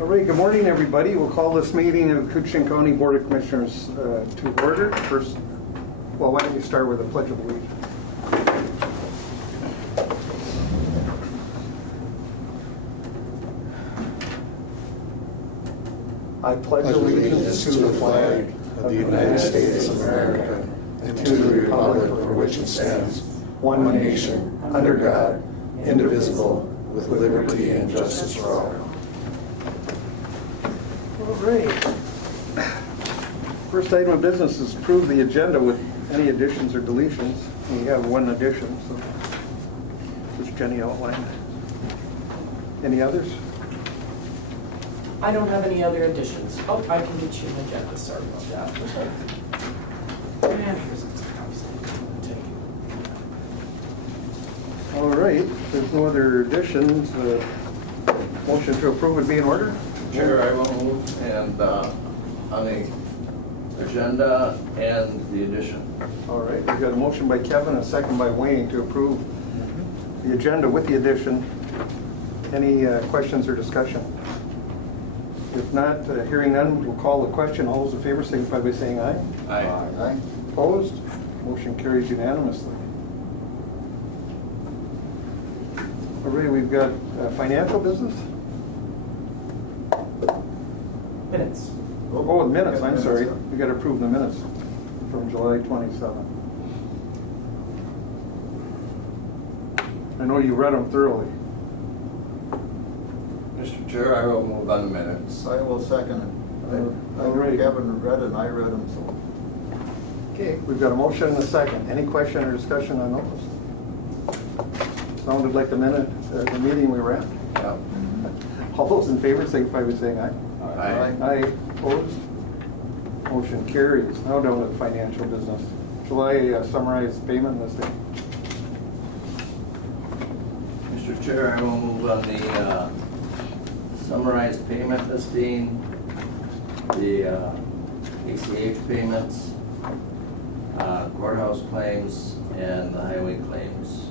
All right, good morning, everybody. We'll call this meeting of Koochiching County Board of Commissioners to order. First, well, why don't you start with a pledge of allegiance? I pledge allegiance to the flag of the United States of America and to the republic for which it stands, one nation, under God, indivisible, with liberty and justice for all. All right. First item of business is approve the agenda with any additions or deletions. We have one addition, so which Jenny outlined. Any others? I don't have any other additions. Oh, I can get you an agenda. Sorry about that. And here's Mr. Counseling. Take it. All right. If there's no other additions, motion to approve would be in order. Chair, I will move and on the agenda and the addition. All right. We've got a motion by Kevin and a second by Wayne to approve the agenda with the addition. Any questions or discussion? If not, hearing none, we'll call the question. All those in favor signify by saying aye. Aye. Aye. Opposed? Motion carries unanimously. All right, we've got financial business. Minutes. Oh, minutes, I'm sorry. We got to approve the minutes from July 27th. I know you read them thoroughly. Mr. Chair, I will move on the minutes. I will second it. All right. Kevin read it and I read them, so. Okay, we've got a motion and a second. Any question or discussion on those? Sounded like the meeting we were at. Yeah. All those in favor signify by saying aye. Aye. Aye. Opposed? Motion carries. Now down to the financial business. Shall I summarize payment listing? Mr. Chair, I will move on the summarized payment listing, the ACH payments, courthouse claims, and the highway claims.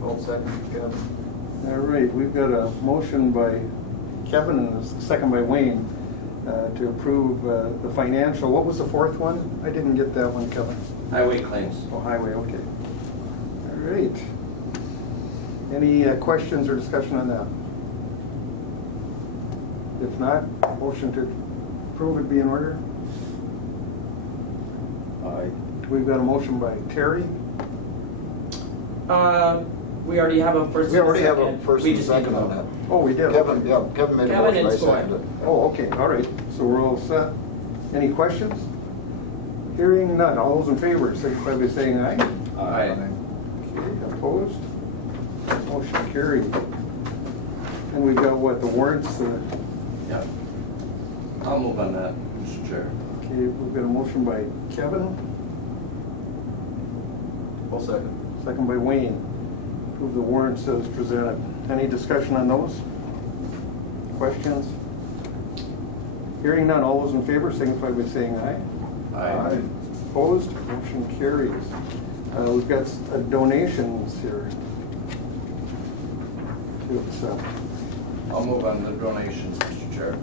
I'll second Kevin. All right, we've got a motion by Kevin and a second by Wayne to approve the financial. What was the fourth one? I didn't get that one, Kevin. Highway claims. Oh, highway, okay. All right. Any questions or discussion on that? If not, motion to approve would be in order. Aye. We've got a motion by Terry. We already have a first. We already have a and first we and just need second to on vote. that. Oh, we did. Kevin, yeah, Kevin made a Kevin motion, I and Scoy. seconded it. Oh, okay, all right. So we're all set. Any questions? Hearing none. All those in favor signify by saying aye. Aye. Okay, opposed? Motion carried. And we've got what, the warrants? Yep. I'll move on that, Mr. Chair. Okay, we've got a motion by Kevin, I'll second. second by Wayne. Approve the warrants as presented. Any discussion on those? Questions? Hearing none. All those in favor signify by saying aye. Aye. Opposed? Motion carries. We've got donations here to accept. I'll move on the donations, Mr. Chair.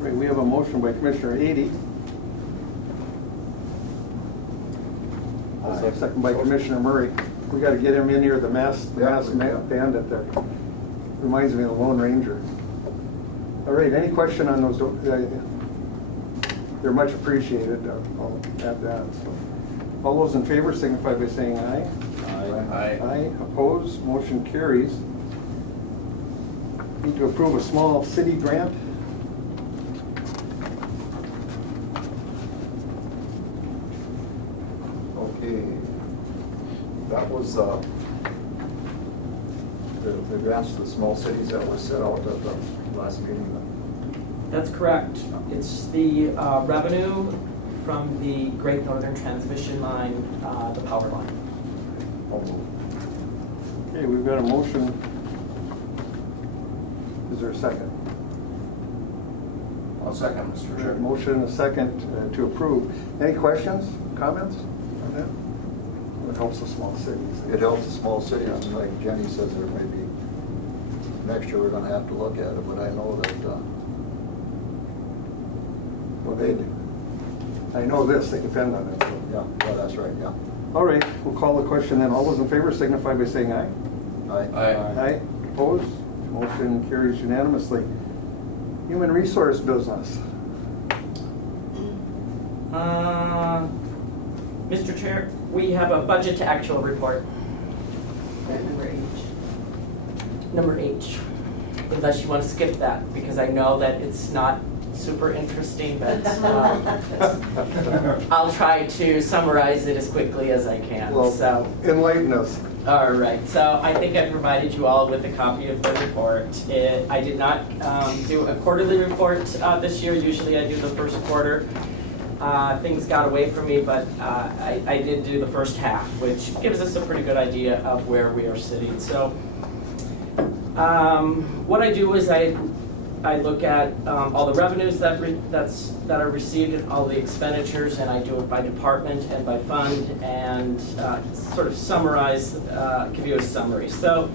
Right, we have a motion by Commissioner Ady. Second by Commissioner Murray. We got to get him in here, the masked bandit there. Reminds me of the Lone Ranger. All right, any question on those? They're much appreciated. I'll add that. So, all those in favor signify by saying aye. Aye. Aye. Opposed? Motion carries. Need to approve a small city grant. Okay. That was the grants to the small cities that was set out at the last meeting. That's correct. It's the revenue from the Great Northern Transmission Line, the power line. Okay, we've got a motion. Is there a second? I'll second, Mr. Chair. Motion and a second to approve. Any questions, comments on that? It helps the small cities. It helps the small cities, and like Jenny says, there may be next year we're gonna have to look at it, but I know that, Well, I know this, they depend on it. yeah, that's right, yeah. All right, we'll call the question then. All those in favor signify by saying aye. Aye. Aye. Opposed? Motion carries unanimously. Human resource business. Mr. Chair, we have a budget to actual report. Number H. Unless you want to skip that, because I know that it's not super interesting, but I'll try to summarize it as quickly as I can. Well, So, enlighten us. all right. So I think I provided you all with a copy of the report. I did not do a quarterly report this year. Usually I do the first quarter. Things got away from me, but I did do the first half, which gives us a pretty good idea of where we are sitting. So what I do is I look at all the revenues that are received and all the expenditures, and I do it by department and by fund, and sort of summarize, give you a summary. So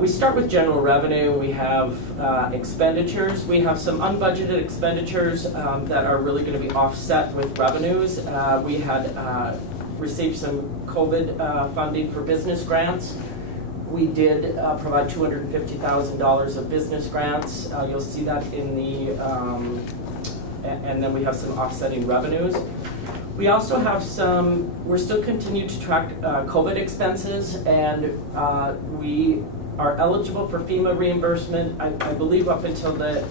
we start with general revenue. We have expenditures. We have some unbudgeted expenditures that are really going to be offset with revenues. We had received some COVID funding for business grants. We did provide $250,000 of business grants. You'll see that in the, and then we have some offsetting revenues. We also have some, we're still continuing to track COVID expenses, and we are eligible for FEMA reimbursement, I believe up until the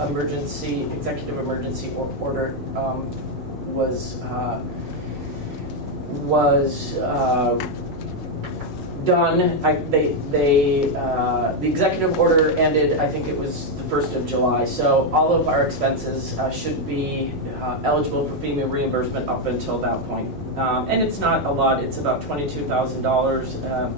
executive emergency order was done. The executive order ended, I think it was the 1st of July. So all of our expenses should be eligible for FEMA reimbursement up until that point. And it's not a lot, it's about $22,000.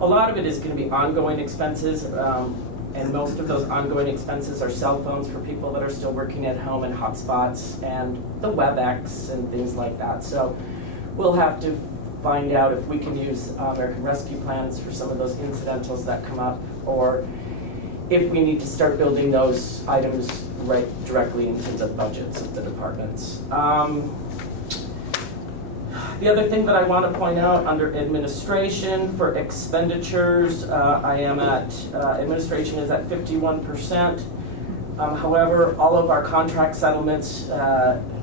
A lot of it is going to be ongoing expenses, and most of those ongoing expenses are cell phones for people that are still working at home, and hotspots and the WebEx and things like that. So we'll have to find out if we can use American Rescue Plans for some of those incidentals that come up, or if we need to start building those items right directly into the budgets of the departments. The other thing that I want to point out under administration for expenditures, I am at, administration is at 51%. However, all of our contract settlements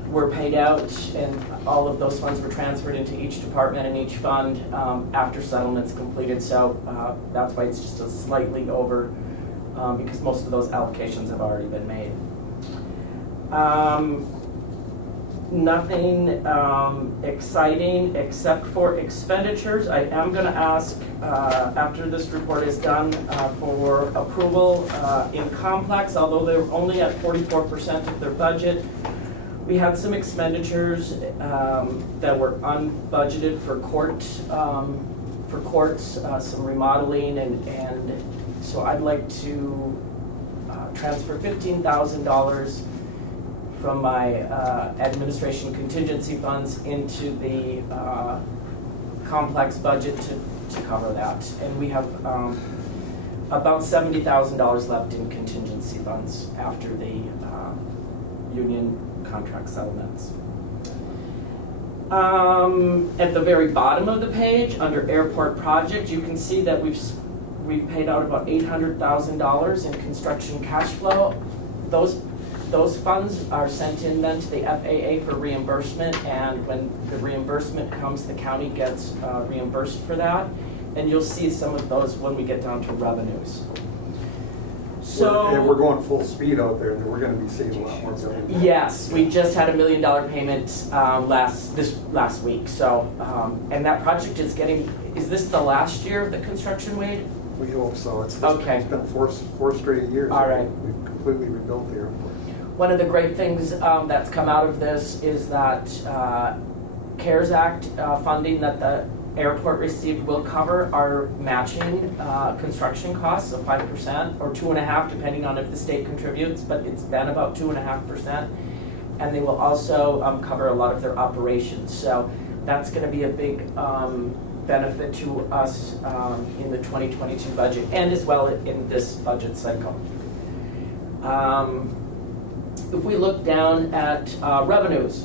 were paid out, and all of those funds were transferred into each department and each fund after settlements completed. So that's why it's just a slightly over, because most of those allocations have already been made. Nothing exciting except for expenditures. I am going to ask, after this report is done, for approval in complex, although they're only at 44% of their budget. We had some expenditures that were unbudgeted for courts, some remodeling, and so I'd like to transfer $15,000 from my administration contingency funds into the complex budget to cover that. And we have about $70,000 left in contingency funds after the union contract settlements. At the very bottom of the page, under airport project, you can see that we've paid out about $800,000 in construction cash flow. Those funds are sent in then to the FAA for reimbursement, and when the reimbursement comes, the county gets reimbursed for that. And you'll see some of those when we get down to revenues. So We're going full speed out there, and we're going to be saving a lot more money. yes, we just had $1 million payment last week. So and that project is getting. Is this the last year of the construction, Wade? We hope so. It's Okay. It's been four straight years. All right. We've completely rebuilt the airport. One of the great things that's come out of this is that CARES Act funding that the airport received will cover our matching construction costs of 5% or 2.5%, depending on if the state contributes, but it's been about 2.5%. And they will also cover a lot of their operations. So that's going to be a big benefit to us in the 2022 budget and as well in this budget cycle. If we look down at revenues,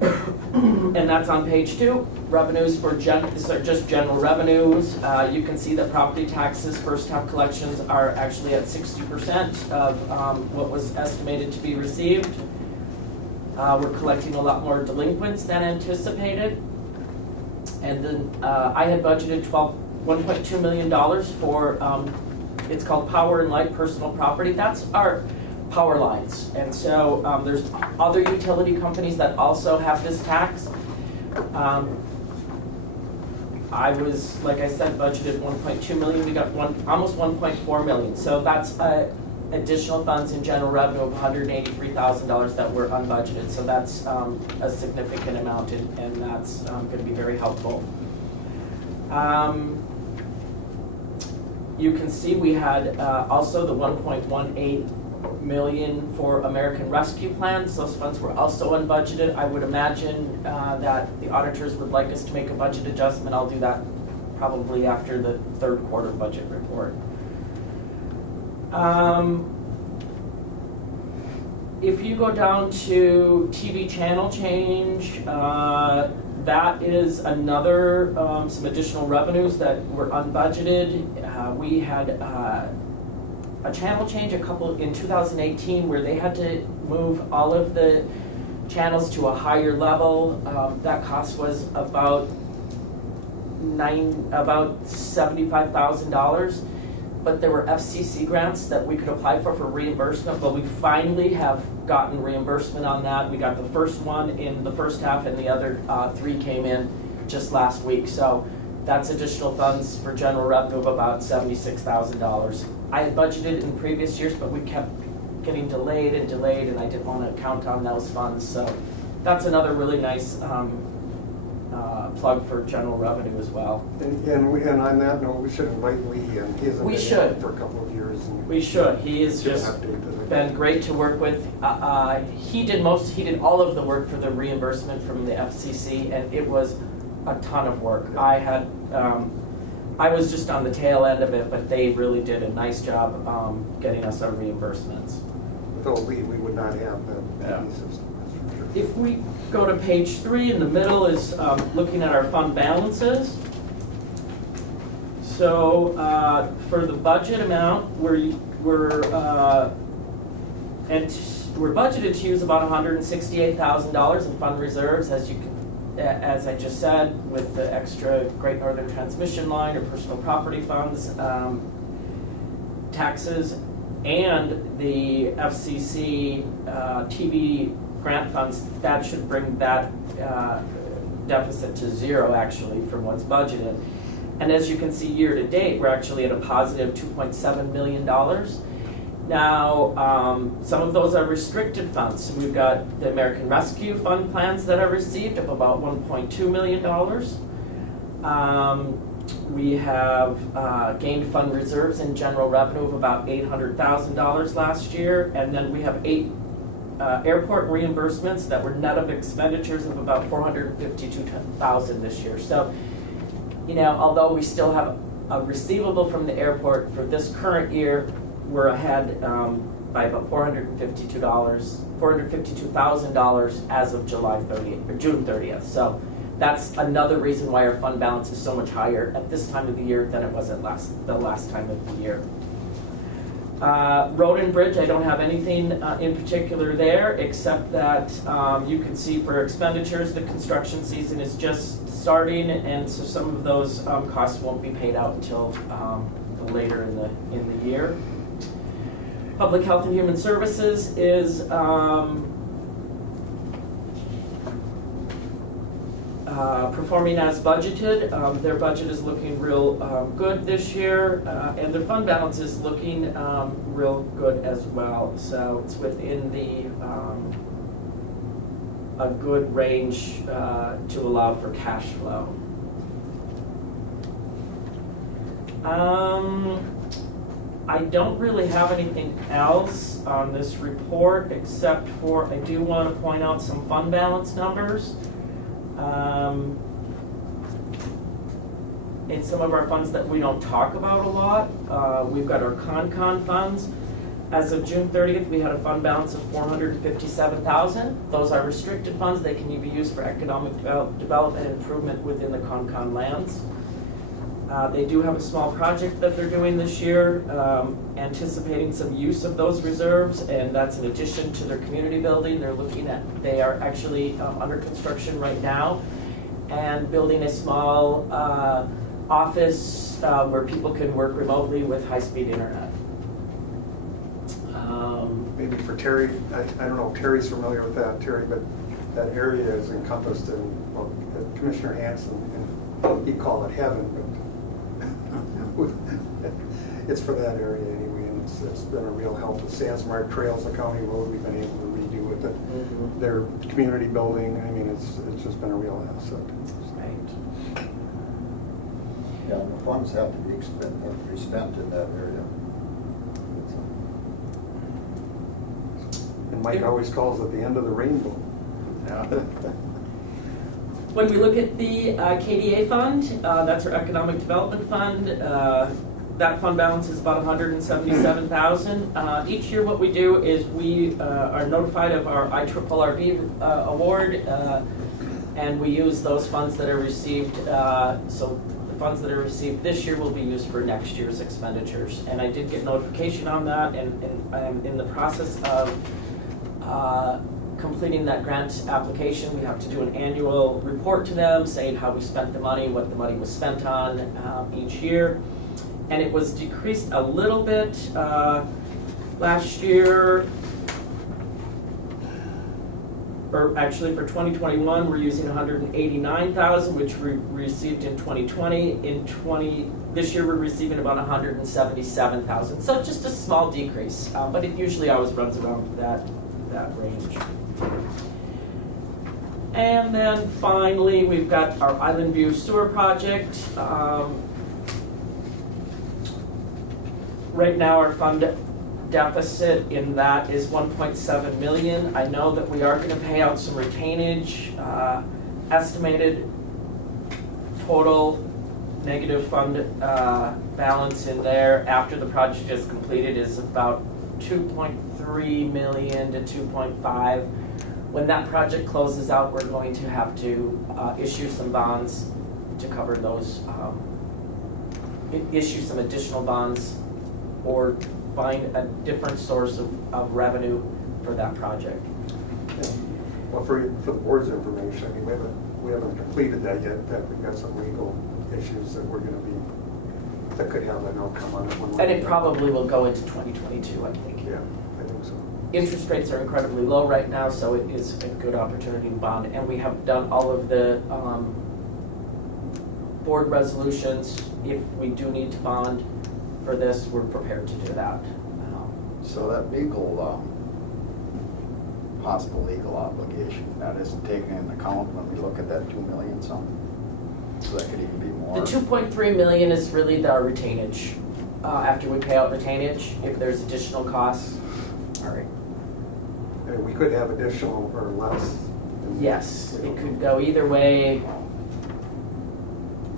and that's on page 2, revenues for these are just general revenues. You can see that property taxes first half collections are actually at 60% of what was estimated to be received. We're collecting a lot more delinquents than anticipated. And then I had budgeted $1.2 million for, it's called Power and Light Personal Property. That's our power lines. And so there's other utility companies that also have this tax. I was, like I said, budgeted $1.2 million. We got almost $1.4 million. So that's additional funds in general revenue of $183,000 that were unbudgeted. So that's a significant amount, and that's going to be very helpful. You can see we had also the $1.18 million for American Rescue Plans. Those funds were also unbudgeted. I would imagine that the auditors would like us to make a budget adjustment. I'll do that probably after the third quarter budget report. If you go down to TV channel change, that is another, some additional revenues that were unbudgeted. We had a channel change in 2018 where they had to move all of the channels to a higher level. That cost was about $75,000. But there were FCC grants that we could apply for reimbursement, but we finally have gotten reimbursement on that. We got the first one in the first half, and the other 3 came in just last week. So that's additional funds for general revenue of about $76,000. I had budgeted in previous years, but we kept getting delayed, and I didn't want to count on those funds. So that's another really nice plug for general revenue as well. And on that note, we should invite Lee, and he hasn't We been should. in for a couple of years. And We should. He has just been great to work with. He did all of the work for the reimbursement from the FCC, and it was a ton of work. I was just on the tail end of it, but they really did a nice job getting us our reimbursements. Without Lee, we would not have the TV system. If we go to page 3, in the middle is looking at our fund balances. So for the budget amount, we're budgeted to use about $168,000 in fund reserves, as I just said, with the extra Great Northern Transmission Line or personal property funds, taxes, and the FCC TV grant funds. That should bring that deficit to 0, actually, from what's budgeted. And as you can see, year to date, we're actually at a positive $2.7 million. Now, some of those are restricted funds. We've got the American Rescue Fund plans that are received of about $1.2 million. We have gained fund reserves in general revenue of about $800,000 last year, and then we have 8 airport reimbursements that were net of expenditures of about $452,000 this year. So, although we still have a receivable from the airport for this current year, we're ahead by about $452,000 as of June 30th. So that's another reason why our fund balance is so much higher at this time of the year than it was at the last time of the year. Road and bridge, I don't have anything in particular there, except that you can see for expenditures, the construction season is just starting, and so some of those costs won't be paid out until later in the year. Public Health and Human Services is performing as budgeted. Their budget is looking real good this year, and their fund balance is looking real good as well. So it's within a good range to allow for cash flow. I don't really have anything else on this report except for I do want to point out some fund balance numbers. in some of our funds that we don't talk about a lot. We've got our Con funds. As of June 30th, we had a fund balance of $457,000. Those are restricted funds. They can be used for economic development and improvement within the Con lands. They do have a small project that they're doing this year, anticipating some use of those reserves, and that's in addition to their community building. They are actually under construction right now and building a small office where people can work remotely with high-speed internet. Maybe for Terry, I don't know if Terry's familiar with that, Terry, but that area is encompassed in, well, Commissioner Hanson, and he called it heaven, but it's for that area anyway, and it's been a real help with Sandsmark Trails, the county road we've been able to redo with it. Mm-hmm. Their community building, I mean, it's just been a real asset. Right. Yeah, the funds have to be spent in that area. And Mike always calls it the end of the rainbow. Yeah. When we look at the KDA fund, that's our economic development fund. That fund balance is about $177,000. Each year what we do is we are notified of our IRRB award, and we use those funds that are received. So the funds that are received this year will be used for next year's expenditures. And I did get notification on that, and I'm in the process of completing that grant application. We have to do an annual report to them saying how we spent the money, what the money was spent on each year. And it was decreased a little bit last year, or actually for 2021, we're using $189,000, which we received in 2020. This year we're receiving about $177,000. So just a small decrease, but it usually always runs around that range. And then finally, we've got our Island View Sewer Project. Right now, our fund deficit in that is $1.7 million. I know that we are going to pay out some retainage. Estimated total negative fund balance in there after the project is completed is about $2.3 million to $2.5 million. When that project closes out, we're going to have to issue some bonds to cover those, issue some additional bonds, or find a different source of revenue for that project. Yeah. Well, for the board's information, I mean, we haven't completed that yet. In fact, we've got some legal issues that that could have an outcome on it. And it probably will go into 2022, I think. Yeah, I think so. Interest rates are incredibly low right now, so it is a good opportunity to bond. And we have done all of the board resolutions. If we do need to bond for this, we're prepared to do that. So that possible legal obligation, that isn't taken into account when we look at that 2 million something? So that could even be more? The $2.3 million is really our retainage. After we pay out retainage, if there's additional costs. All right. And we could have additional or less. Yes, it could go either way.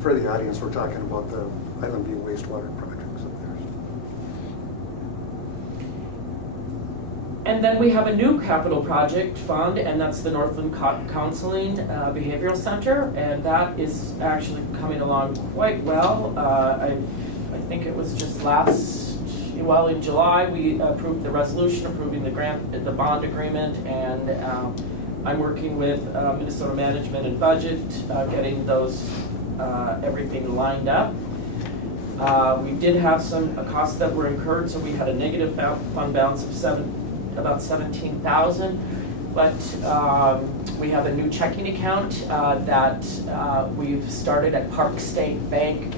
For the audience, we're talking about the Island View wastewater projects up there. And then we have a new capital project fund, and that's the Northland Counseling Behavioral Center, and that is actually coming along quite well. I think it was just in July, we approved the resolution approving the grant, the bond agreement, and I'm working with Minnesota Management and Budget, getting those, everything lined up. We did have some costs that were incurred, so we had a negative fund balance of about $17,000, but we have a new checking account that we've started at Park State Bank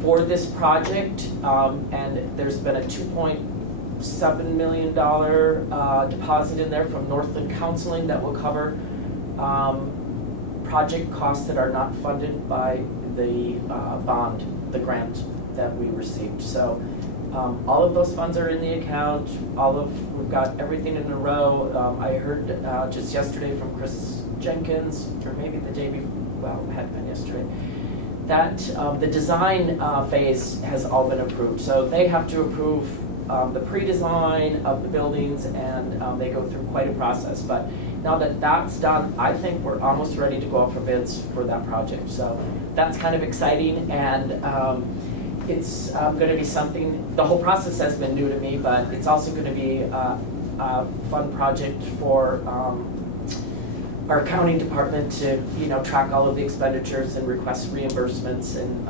for this project, and there's been a $2.7 million deposit in there from Northland Counseling that will cover project costs that are not funded by the bond, the grant that we received. So all of those funds are in the account. We've got everything in a row. I heard just yesterday from Chris Jenkins, or maybe the day before, well, it had been yesterday, the design phase has all been approved. So they have to approve the pre-design of the buildings, and they go through quite a process. But now that that's done, I think we're almost ready to go out for bids for that project. So that's kind of exciting, and it's going to be something, the whole process has been new to me, but it's also going to be a fun project for our accounting department to, track all of the expenditures and request reimbursements, and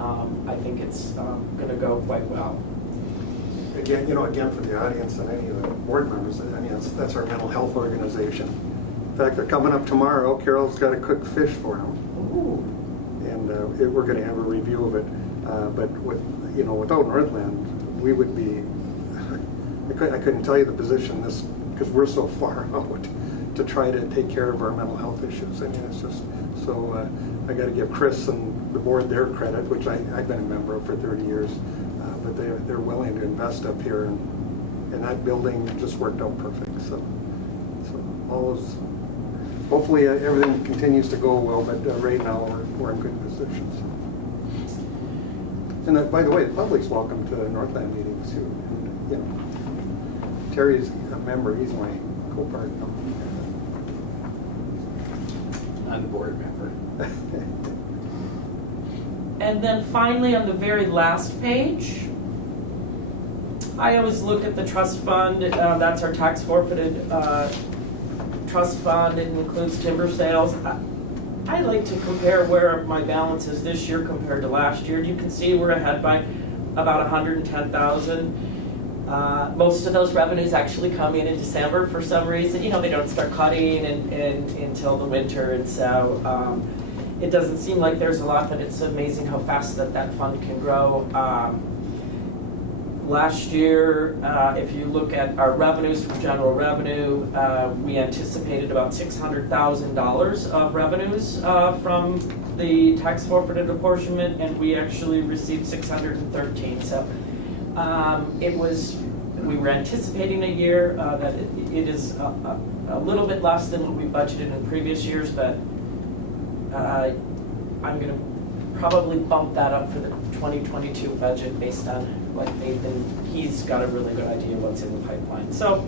I think it's going to go quite well. Again, again for the audience and any of the board members, that's our mental health organization. In fact, they're coming up tomorrow. Carol's got to cook fish for them. Ooh. And we're going to have a review of it. But without Northland, we would be. I couldn't tell you the position because we're so far out to try to take care of our mental health issues. It's just so. I got to give Chris and the board their credit, which I've been a member of for 30 years. But they're willing to invest up here, and that building just worked out perfect. So all those. Hopefully everything continues to go well, but right now we're in good positions. And by the way, the public's welcome to Northland meetings too. And, Terry's a member; he's my co-partner. I'm the board member. And then finally, on the very last page, I always look at the trust fund. That's our tax forfeited trust fund. It includes timber sales. I like to compare where my balance is this year compared to last year. You can see we're ahead by about 110,000. Most of those revenues actually come in December for some reason. They don't start cutting until the winter, and so it doesn't seem like there's a lot, but it's amazing how fast that fund can grow. Last year, if you look at our revenues from general revenue, we anticipated about $600,000 of revenues from the tax forfeited apportionment, and we actually received $613,000. So we were anticipating a year that it is a little bit less than what we budgeted in previous years, but I'm going to probably bump that up for the 2022 budget based on what he's got a really good idea what's in the pipeline. So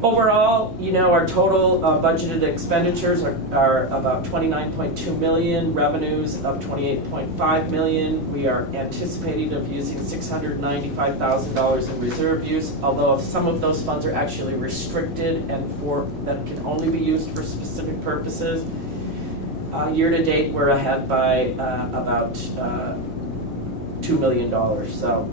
overall, our total budgeted expenditures are about $29.2 million, revenues of $28.5 million. We are anticipating of using $695,000 in reserve use, although some of those funds are actually restricted and that can only be used for specific purposes. Year to date, we're ahead by about $2 million. So,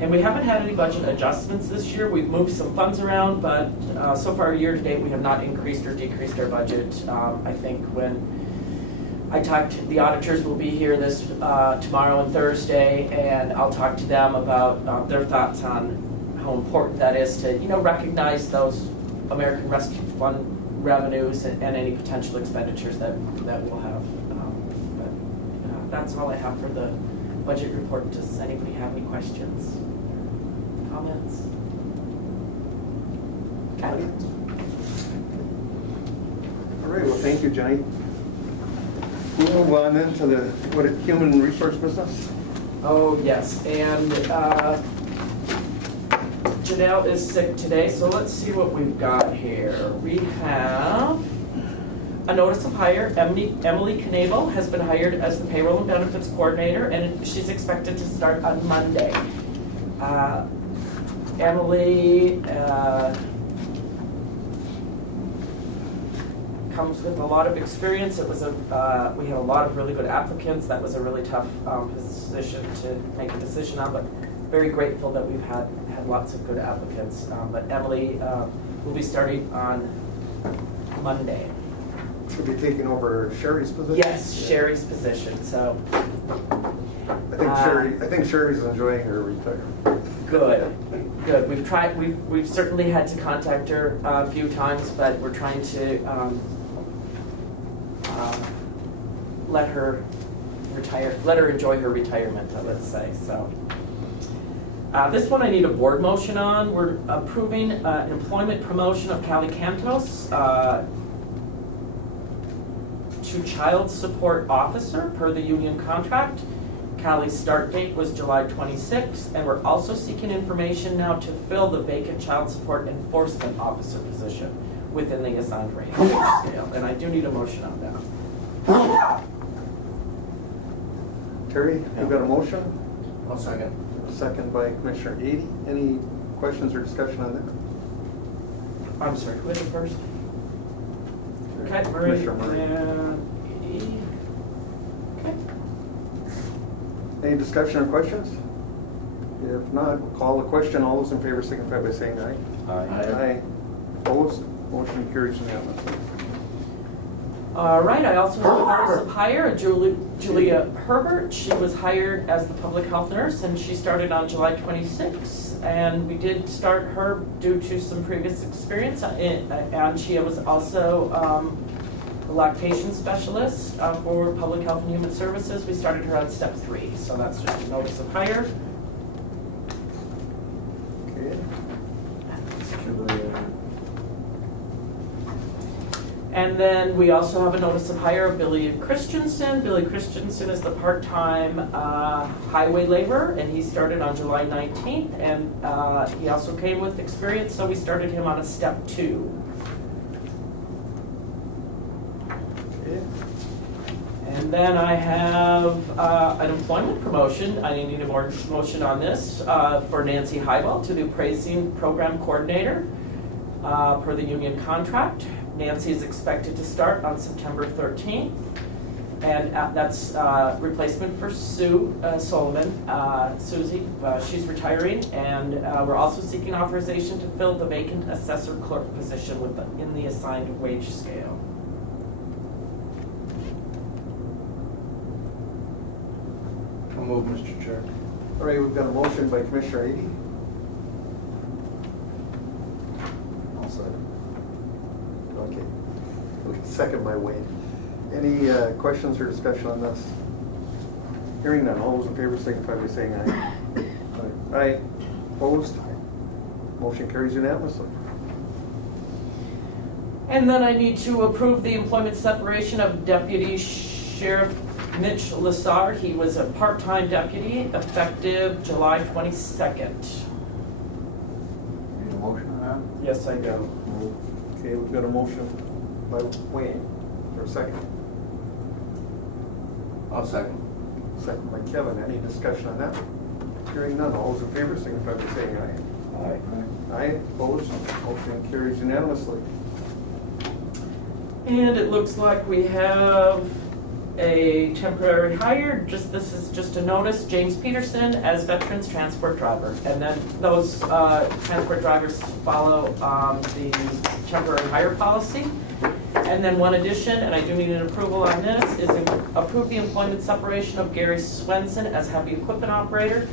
and we haven't had any budget adjustments this year. We've moved some funds around, but so far year to date, we have not increased or decreased our budget. I think when I talked, the auditors will be here tomorrow and Thursday, and I'll talk to them about their thoughts on how important that is to recognize those American Rescue Fund revenues and any potential expenditures that we'll have. But that's all I have for the budget report. Does anybody have any questions, comments? Audience? All right, well, thank you, Jenny. We'll move on then to the human resource business. Oh, yes, and Janelle is sick today, so let's see what we've got here. We have a notice of hire. Emily Knabel has been hired as the payroll and benefits coordinator, and she's expected to start on Monday. Emily comes with a lot of experience. We had a lot of really good applicants. That was a really tough position to make a decision on, but very grateful that we've had lots of good applicants. But Emily will be starting on Monday. Should be taking over Sherry's position? Yes, Sherry's position. So I think Sherry's enjoying her retirement. Good. We've certainly had to contact her a few times, but we're trying to let her enjoy her retirement, let's say. So this one I need a board motion on. We're approving employment promotion of Callie Cantos to child support officer per the union contract. Callie's start date was July 26th, and we're also seeking information now to fill the vacant child support enforcement officer position within the assigned wage scale. And I do need a motion on that. Terry, you got a motion? I'll second. Second by Commissioner Ady. Any questions or discussion on that? I'm sorry, who is it first? Okay, Murray. Commissioner Murray. And Ady. Okay. Any discussion or questions? If not, we'll call the question. All those in favor signify by saying aye. Aye. Opposed? Motion carries unanimously. All right, I also have a notice of hire, Julia Herbert. She was hired as the public health nurse, and she started on July 26th. And we did start her due to some previous experience, and she was also a lactation specialist for Public Health and Human Services. We started her on step 3, so that's just a notice of hire. Okay. And then we also have a notice of hire of Billy Christensen. Billy Christensen is the part-time highway laborer, and he started on July 19th, and he also came with experience, so we started him on a step 2. Okay. And then I have an employment promotion. I need a motion on this for Nancy Hywell to the appraising program coordinator per the union contract. Nancy is expected to start on September 13th, and that's replacement for Sue Sullivan, Susie. She's retiring, and we're also seeking authorization to fill the vacant assessor clerk position in the assigned wage scale. I'll move, Mr. Chair. All right, we've got a motion by Commissioner Ady. I'll second. Okay. Second by Wayne. Any questions or discussion on this? Hearing none, all those in favor signify by saying aye. Aye. Opposed? Motion carries unanimously. And then I need to approve the employment separation of Deputy Sheriff Mitch Lassard. He was a part-time deputy effective July 22nd. Need a motion on that? Yes, I do. Okay, we've got a motion by Wayne for a second. I'll second. Second by Kevin. Any discussion on that? Hearing none, all those in favor signify by saying aye. Aye. Aye. Opposed? Motion carries unanimously. And it looks like we have a temporary hire. This is just a notice, James Peterson as Veterans Transport Driver. And then those transport drivers follow the temporary hire policy. And then one addition, and I do need an approval on this, is approve the employment separation of Gary Swenson as heavy equipment operator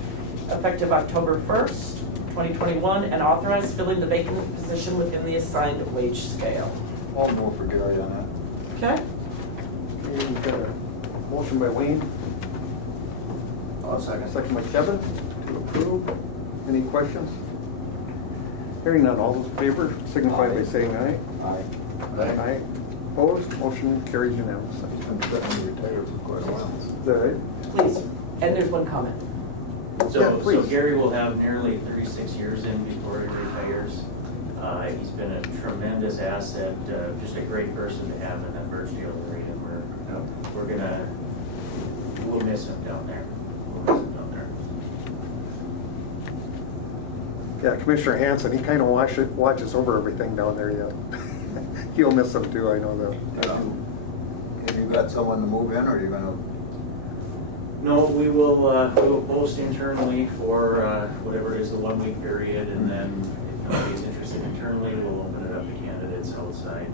effective October 1st, 2021, and authorize filling the vacant position within the assigned wage scale. I'll move for Gary on that. Okay? Okay, we've got a motion by Wayne, I'll second. second by Kevin to approve. Any questions? Hearing none, all those in favor signify by saying aye. Aye. Aye. Opposed? Motion carries unanimously. He's been sitting retired for quite a while. Is that right? Please. And there's one comment. Yeah, So please. Gary will have nearly 36 years in before he retires. He's been a tremendous asset, just a great person to have in that Birchfield area. We'll miss him down there. Yeah, Commissioner Hanson, he kind of watches over everything down there yet. He'll miss them too, I know that. Have you got someone to move in, or are you gonna? No, we will post internally for whatever it is, the 1 week period, and then if nobody's interested internally, we'll open it up to candidates outside.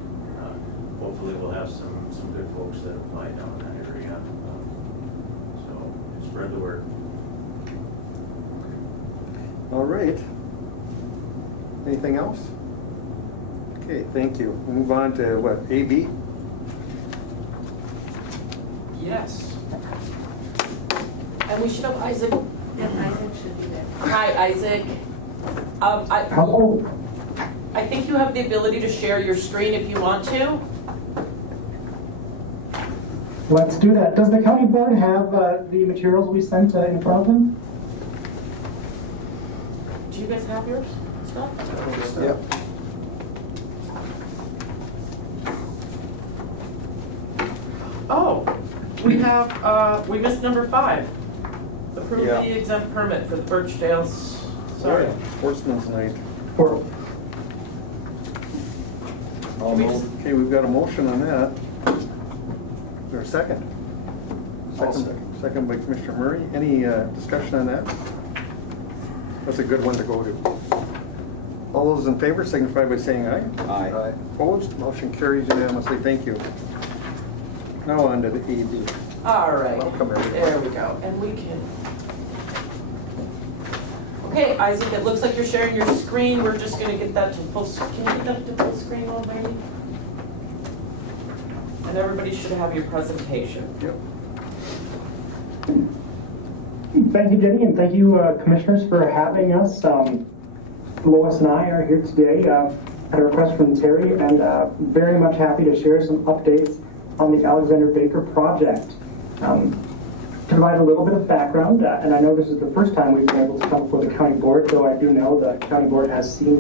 Hopefully we'll have some good folks that apply down in that area. So spread the word. All right. Anything else? Okay, thank you. We'll move on to what, AB? Yes. And we should have Isaac. Yeah, Isaac should be there. Hi, Isaac. I think you have the ability to share your screen if you want to. Let's do that. Does the county board have the materials we sent in front of them? Do you guys have yours stuff? Yep. Oh, we have, we missed number 5. Approve Yeah. the exempt permit for the Birchdale's, sorry. Horseman's Night. Or Okay, we've got a motion on that. Is there a second? Second by Commissioner Murray. Any discussion on that? That's a good one to go to. All those in favor signify by saying aye. Aye. Opposed? Motion carries unanimously. Thank you. Now on to the AD. All right, Welcome, everyone. there we go, and we can. Okay, Isaac, it looks like you're sharing your screen. We're just gonna get that to full, can you get that to full screen already? And everybody should have your presentation. Yep. thank you, Jenny, and thank you, commissioners, for having us. Lois and I are here today at a request from Terry, and very much happy to share some updates on the Alexander Baker project. To provide a little bit of background, and I know this is the first time we've been able to come before the county board, so I do know the county board has seen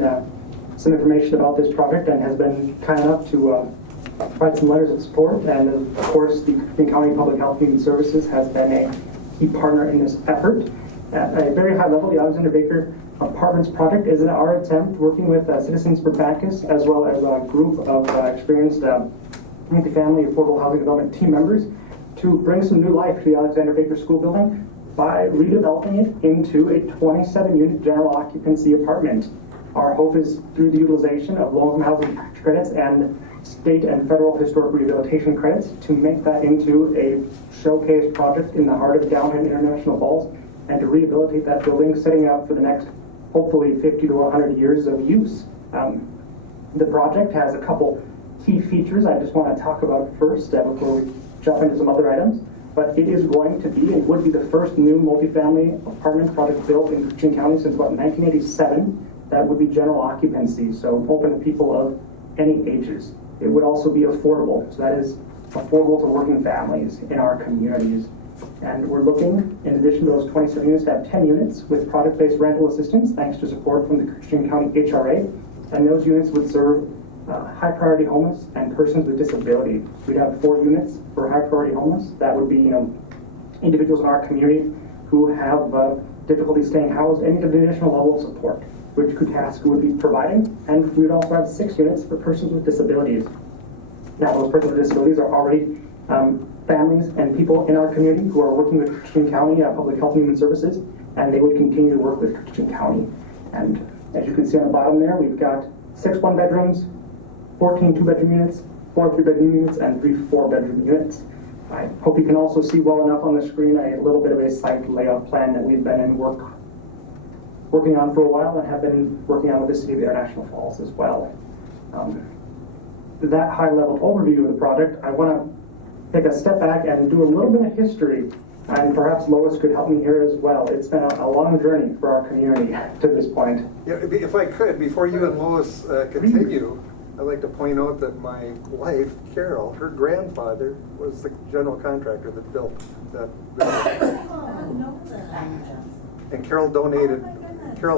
some information about this project and has been kind enough to provide some letters of support. And of course, the Koochiching County Public Health and Human Services has been a key partner in this effort. At a very high level, the Alexander Baker Apartments project is our attempt, working with Citizens for Backus, as well as a group of experienced multi-family affordable housing development team members, to bring some new life to the Alexander Baker School building by redeveloping it into a 27-unit general occupancy apartment. Our hope is through the utilization of low-income housing tax credits and state and federal historic rehabilitation credits to make that into a showcase project in the heart of downtown International Falls, and to rehabilitate that building, setting up for the next, hopefully, 50 to 100 years of use. The project has a couple key features I just want to talk about first before we jump into some other items. But it is going to be, and would be, the first new multifamily apartment project built in Koochiching County since about 1987 that would be general occupancy, so open to people of any ages. It would also be affordable, so that is affordable to working families in our communities. And we're looking, in addition to those 27 units, to have 10 units with product-based rental assistance, thanks to support from the Koochiching County HRA. And those units would serve high-priority homeless and persons with disability. We'd have 4 units for high-priority homeless. That would be individuals in our community who have difficulty staying housed and need an additional level of support, which Koochiching would be providing. And we would also have 6 units for persons with disabilities. Now, those persons with disabilities are already families and people in our community who are working with Koochiching County Public Health and Human Services, and they would continue to work with Koochiching County. And as you can see on the bottom there, we've got 6 one-bedrooms, 14 two-bedroom units, 4 three-bedroom units, and 3 four-bedroom units. I hope you can also see well enough on the screen a little bit of a site layout plan that we've been working on for a while, and have been working on with the City of International Falls as well. That high-level overview of the project, I want to take a step back and do a little bit of history, and perhaps Lois could help me here as well. It's been a long journey for our community to this point. Yeah, if I could, before you and Lois continue, I'd like to point out that my wife, Carol, her grandfather was the general contractor that built that building. And Carol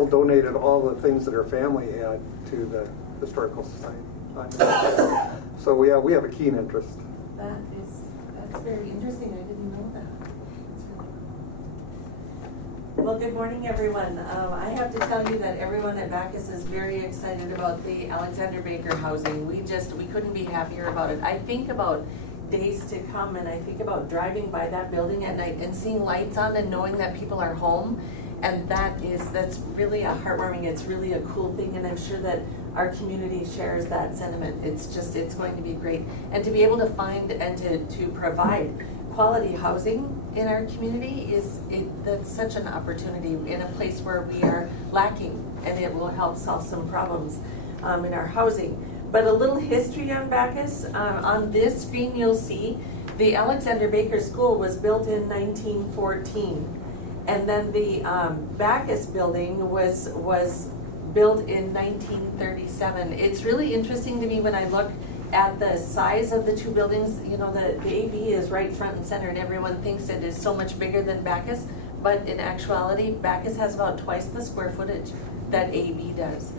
donated all the things that her family had to the Historical Society. So yeah, we have a keen interest. That's very interesting. I didn't know that. Well, good morning, everyone. I have to tell you that everyone at Backus is very excited about the Alexander Baker housing. We couldn't be happier about it. I think about days to come, and I think about driving by that building at night and seeing lights on and knowing that people are home. And that's really a heartwarming, it's really a cool thing, and I'm sure that our community shares that sentiment. It's going to be great. And to be able to find and to provide quality housing in our community that's such an opportunity in a place where we are lacking, and it will help solve some problems in our housing. But a little history on Backus. On this screen you'll see the Alexander Baker School was built in 1914. And then the Backus Building was built in 1937. It's really interesting to me when I look at the size of the two buildings, you know, the AB is right front and center, and everyone thinks it is so much bigger than Backus, but in actuality, Backus has about twice the square footage that AB does.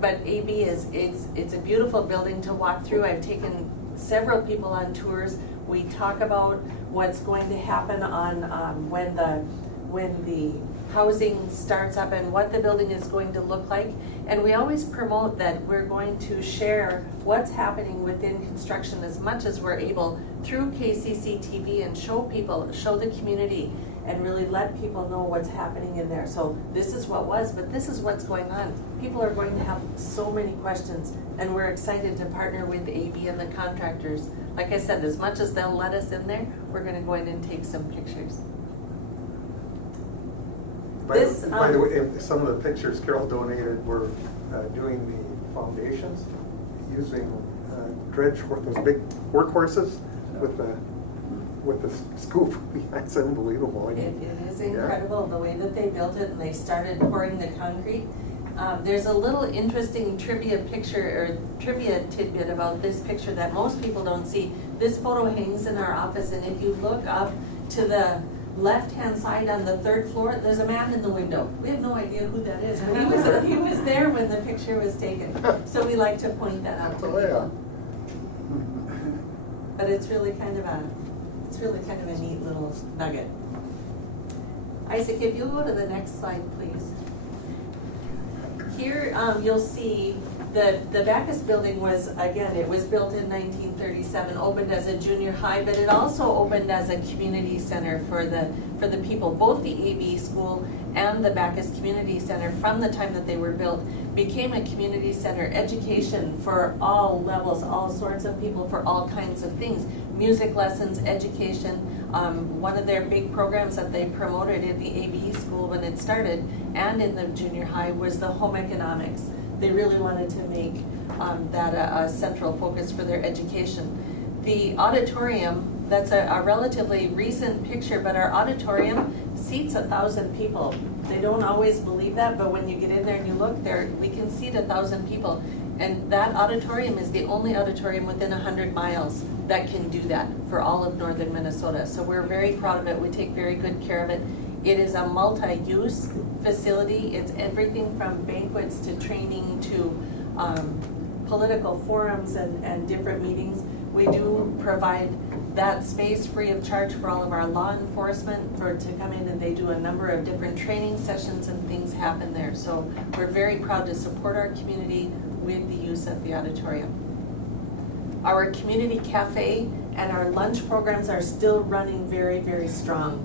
But AB it's a beautiful building to walk through. I've taken several people on tours. We talk about what's going to happen on when the housing starts up and what the building is going to look like. And we always promote that we're going to share what's happening within construction as much as we're able through KCC TV and show people, show the community, and really let people know what's happening in there. So this is what was, but this is what's going on. People are going to have so many questions, and we're excited to partner with AB and the contractors. Like I said, as much as they'll let us in there, we're gonna go in and take some pictures. By the way, some of the pictures Carol donated were doing the foundations using dredge, those big workhorses with the scoop. It's unbelievable. It is incredible the way that they built it, and they started pouring the concrete. There's a little interesting trivia tidbit about this picture that most people don't see. This photo hangs in our office, and if you look up to the left-hand side on the third floor, there's a man in the window. We have no idea who that is, but he was there when the picture was taken. So we like to point that out to people. But it's really kind of a neat little nugget. Isaac, if you'll go to the next slide, please. Here you'll see the Backus Building was, again, it was built in 1937, opened as a junior high, but it also opened as a community center for the people. Both the AB school and the Backus Community Center, from the time that they were built, became a community center. Education for all levels, all sorts of people, for all kinds of things. Music lessons, education. One of their big programs that they promoted in the AB school when it started and in the junior high was the home economics. They really wanted to make that a central focus for their education. The auditorium, that's a relatively recent picture, but our auditorium seats 1,000 people. They don't always believe that, but when you get in there and you look there, we can seat 1,000 people. And that auditorium is the only auditorium within 100 miles that can do that for all of northern Minnesota. So we're very proud of it. We take very good care of it. It is a multi-use facility. It's everything from banquets to training to political forums and different meetings. We do provide that space free of charge for all of our law enforcement to come in, and they do a number of different training sessions and things happen there. So we're very proud to support our community with the use of the auditorium. Our community cafe and our lunch programs are still running very, very strong.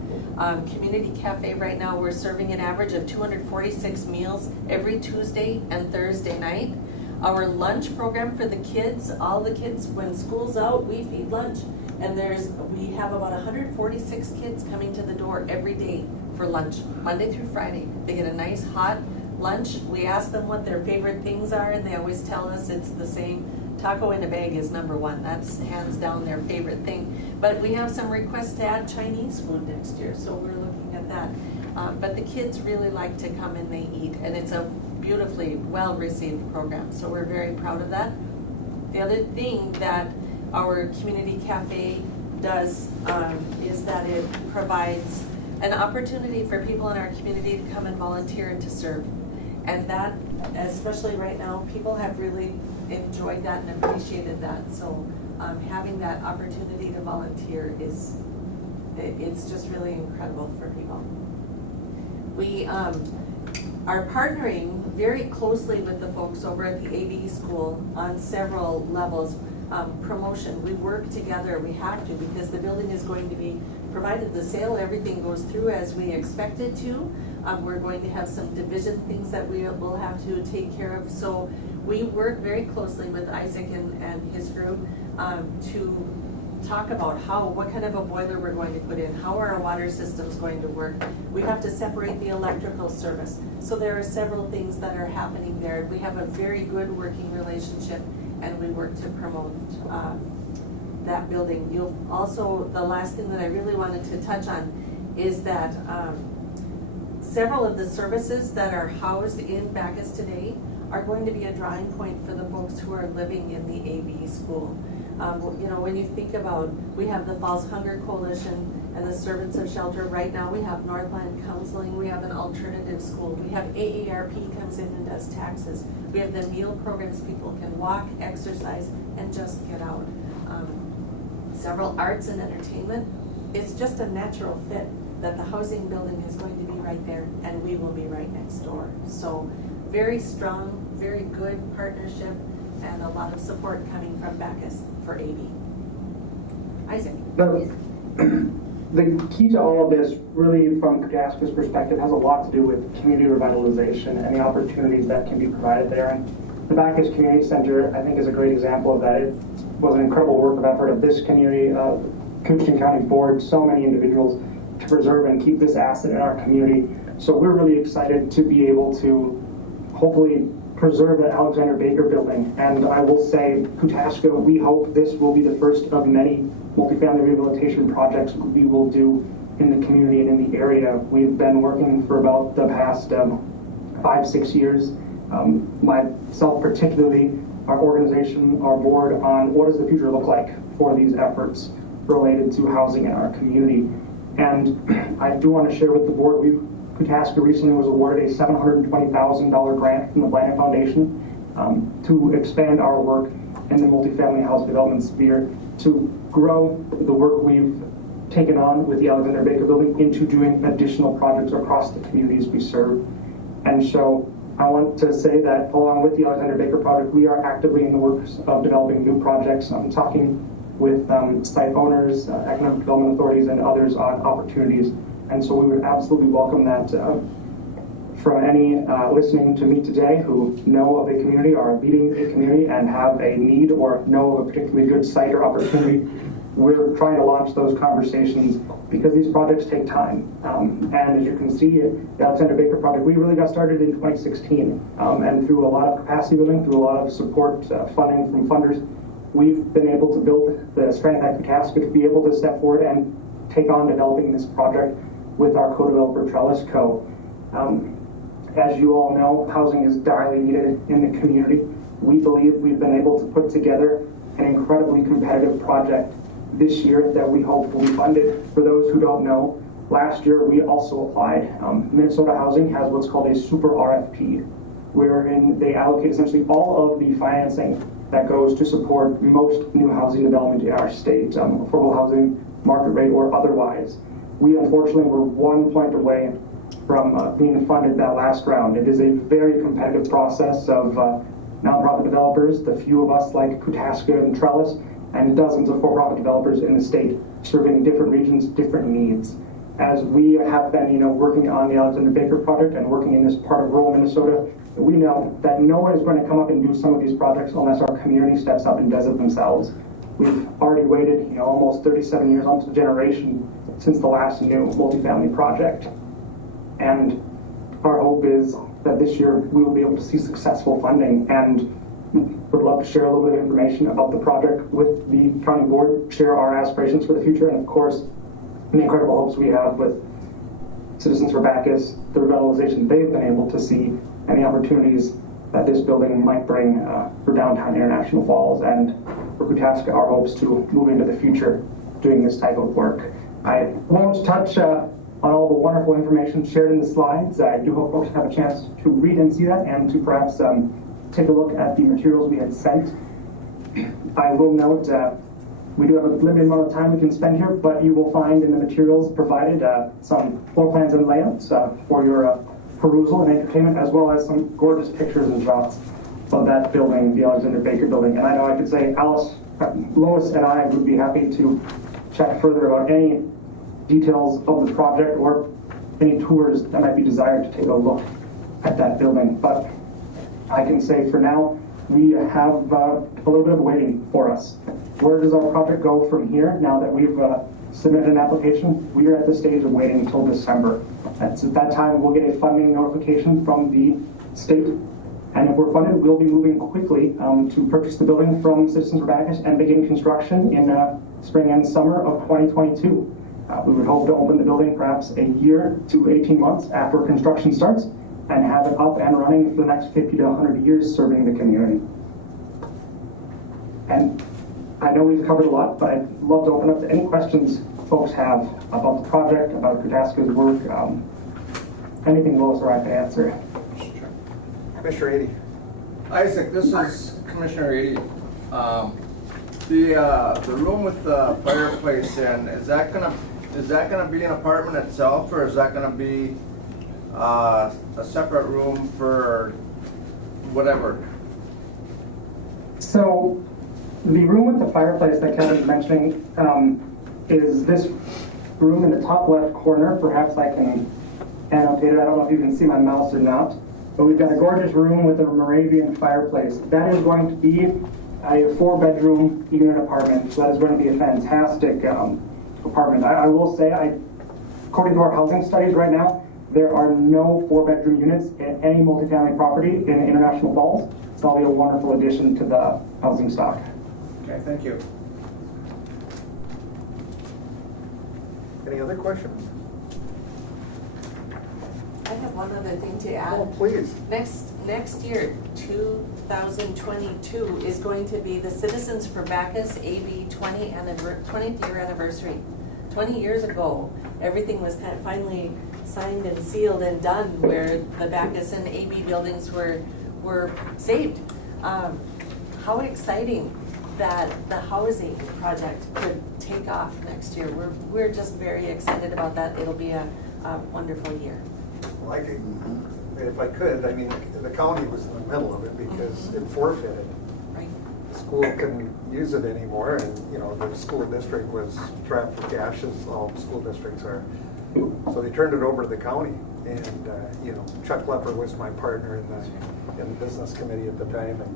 Community cafe right now, we're serving an average of 246 meals every Tuesday and Thursday night. Our lunch program for the kids, all the kids, when school's out, we feed lunch. And we have about 146 kids coming to the door every day for lunch, Monday through Friday. They get a nice hot lunch. We ask them what their favorite things are, and they always tell us it's the same. Taco in a bag is #1. That's hands down their favorite thing. But we have some requests to add Chinese food next year, so we're looking at that. But the kids really like to come and they eat, and it's a beautifully well-received program, so we're very proud of that. The other thing that our community cafe does is that it provides an opportunity for people in our community to come and volunteer and to serve. And that, especially right now, people have really enjoyed that and appreciated that. So having that opportunity to volunteer it's just really incredible for people. We are partnering very closely with the folks over at the AB school on several levels. Promotion, we work together, we have to, because the building is going to be, provided the sale, everything goes through as we expect it to. We're going to have some division things that we will have to take care of. So we work very closely with Isaac and his group to talk about what kind of a boiler we're going to put in, how are our water systems going to work. We have to separate the electrical service. So there are several things that are happening there. We have a very good working relationship, and we work to promote that building. The last thing that I really wanted to touch on is that several of the services that are housed in Backus today are going to be a drawing point for the folks who are living in the AV school. You know, when you think about, we have the Falls Hunger Coalition and the Servants of Shelter. Right now we have Northland Counseling, we have an alternative school, we have AARP comes in and does taxes. We have the meal programs, people can walk, exercise, and just get out. Several arts and entertainment. It's just a natural fit that the housing building is going to be right there and we will be right next door. So very strong, very good partnership and a lot of support coming from Backus for AV. Isaac. The key to all of this, really from Koochiching's perspective, has a lot to do with community revitalization and the opportunities that can be provided there. And the Backus Community Center, I think, is a great example of that. It was an incredible work of effort of this community, Koochiching County Board, so many individuals to preserve and keep this asset in our community. So we're really excited to be able to hopefully preserve that Alexander Baker building. And I will say, Koochiching, we hope this will be the first of many multifamily rehabilitation projects we will do in the community and in the area. We've been working for about the past 5-6 years, myself particularly, our organization, our board, on what does the future look like for these efforts related to housing in our community. And I do want to share with the board, Koochiching recently was awarded a $720,000 grant from the Blanton Foundation to expand our work in the multifamily house development sphere, to grow the work we've taken on with the Alexander Baker Building into doing additional projects across the communities we serve. And so I want to say that along with the Alexander Baker project, we are actively in the works of developing new projects. I'm talking with site owners, economic development authorities, and others on opportunities. And so we would absolutely welcome that from any listening to me today who know of a community or are leading a community and have a need or know of a particularly good site or opportunity. We're trying to launch those conversations because these projects take time. And as you can see, the Alexander Baker project, we really got started in 2016. And through a lot of capacity building, through a lot of support funding from funders, we've been able to build the strength at Koochiching to be able to step forward and take on developing this project with our co-developer Trellis Co. As you all know, housing is direly needed in the community. We believe we've been able to put together an incredibly competitive project this year that we hope will be funded. For those who don't know, last year we also applied. Minnesota Housing has what's called a super RFP, wherein they allocate essentially all of the financing that goes to support most new housing development in our state, affordable housing, market rate, or otherwise. We unfortunately were 1 point away from being funded that last round. It is a very competitive process of nonprofit developers, the few of us like Koochiching and Trellis, and dozens of for-profit developers in the state serving different regions, different needs. As we have been, working on the Alexander Baker project and working in this part of rural Minnesota, we know that no one is going to come up and do some of these projects unless our community steps up and does it themselves. We've already waited, almost 37 years, almost a generation, since the last new multifamily project. And our hope is that this year we will be able to see successful funding, and would love to share a little bit of information about the project with the county board, share our aspirations for the future, and of course, the incredible hopes we have with Citizens for Backus, the revitalization they've been able to see, and the opportunities that this building might bring for downtown International Falls, and for Koochiching, our hopes to move into the future doing this type of work. I won't touch on all the wonderful information shared in the slides. I do hope folks have a chance to read and see that, and to perhaps take a look at the materials we had sent. I will note we do have a limited amount of time we can spend here, but you will find in the materials provided some floor plans and layouts for your perusal and entertainment, as well as some gorgeous pictures and shots of that building, the Alexander Baker Building. And I know I could say Lois and I would be happy to chat further about any details of the project or any tours that might be desired to take a look at that building. But I can say for now, we have a little bit of waiting for us. Where does our project go from here now that we've submitted an application? We are at the stage of waiting until December. At that time, we'll get a funding notification from the state. And if we're funded, we'll be moving quickly to purchase the building from Citizens for Backus and begin construction in spring and summer of 2022. We would hope to open the building perhaps a year to 18 months after construction starts, and have it up and running for the next 50 to 100 years serving the community. And I know we've covered a lot, but I'd love to open up to any questions folks have about the project, about Koochiching's work, anything Lois or I can answer. Commissioner Ady. Isaac, this is Commissioner Ady. The room with the fireplace in, is that gonna be an apartment itself, or is that gonna be a separate room for whatever? So the room with the fireplace that Kevin's mentioning is this room in the top left corner. Perhaps I can annotate it. I don't know if you can see my mouse or not. But we've got a gorgeous room with a Moravian fireplace. That is going to be a 4-bedroom unit apartment. So that is going to be a fantastic apartment. I will say, according to our housing studies right now, there are no 4-bedroom units in any multifamily property in International Falls. So that'll be a wonderful addition to the housing stock. Okay, thank you. Any other questions? I have one other thing to add. Oh, please. Next year, 2022, is going to be the Citizens for Backus AB 20th year anniversary. 20 years ago, everything was kind of finally signed and sealed and done, where the Backus and AB buildings were saved. How exciting that the housing project could take off next year. We're just very excited about that. It'll be a wonderful year. Well, if I could, I mean, the county was in the middle of it because it forfeited. Right. The school couldn't use it anymore, and, you know, the school district was strapped for cash, as all school districts are. So they turned it over to the county, and, you know, Chuck Lepper was my partner in the business committee at the time, and,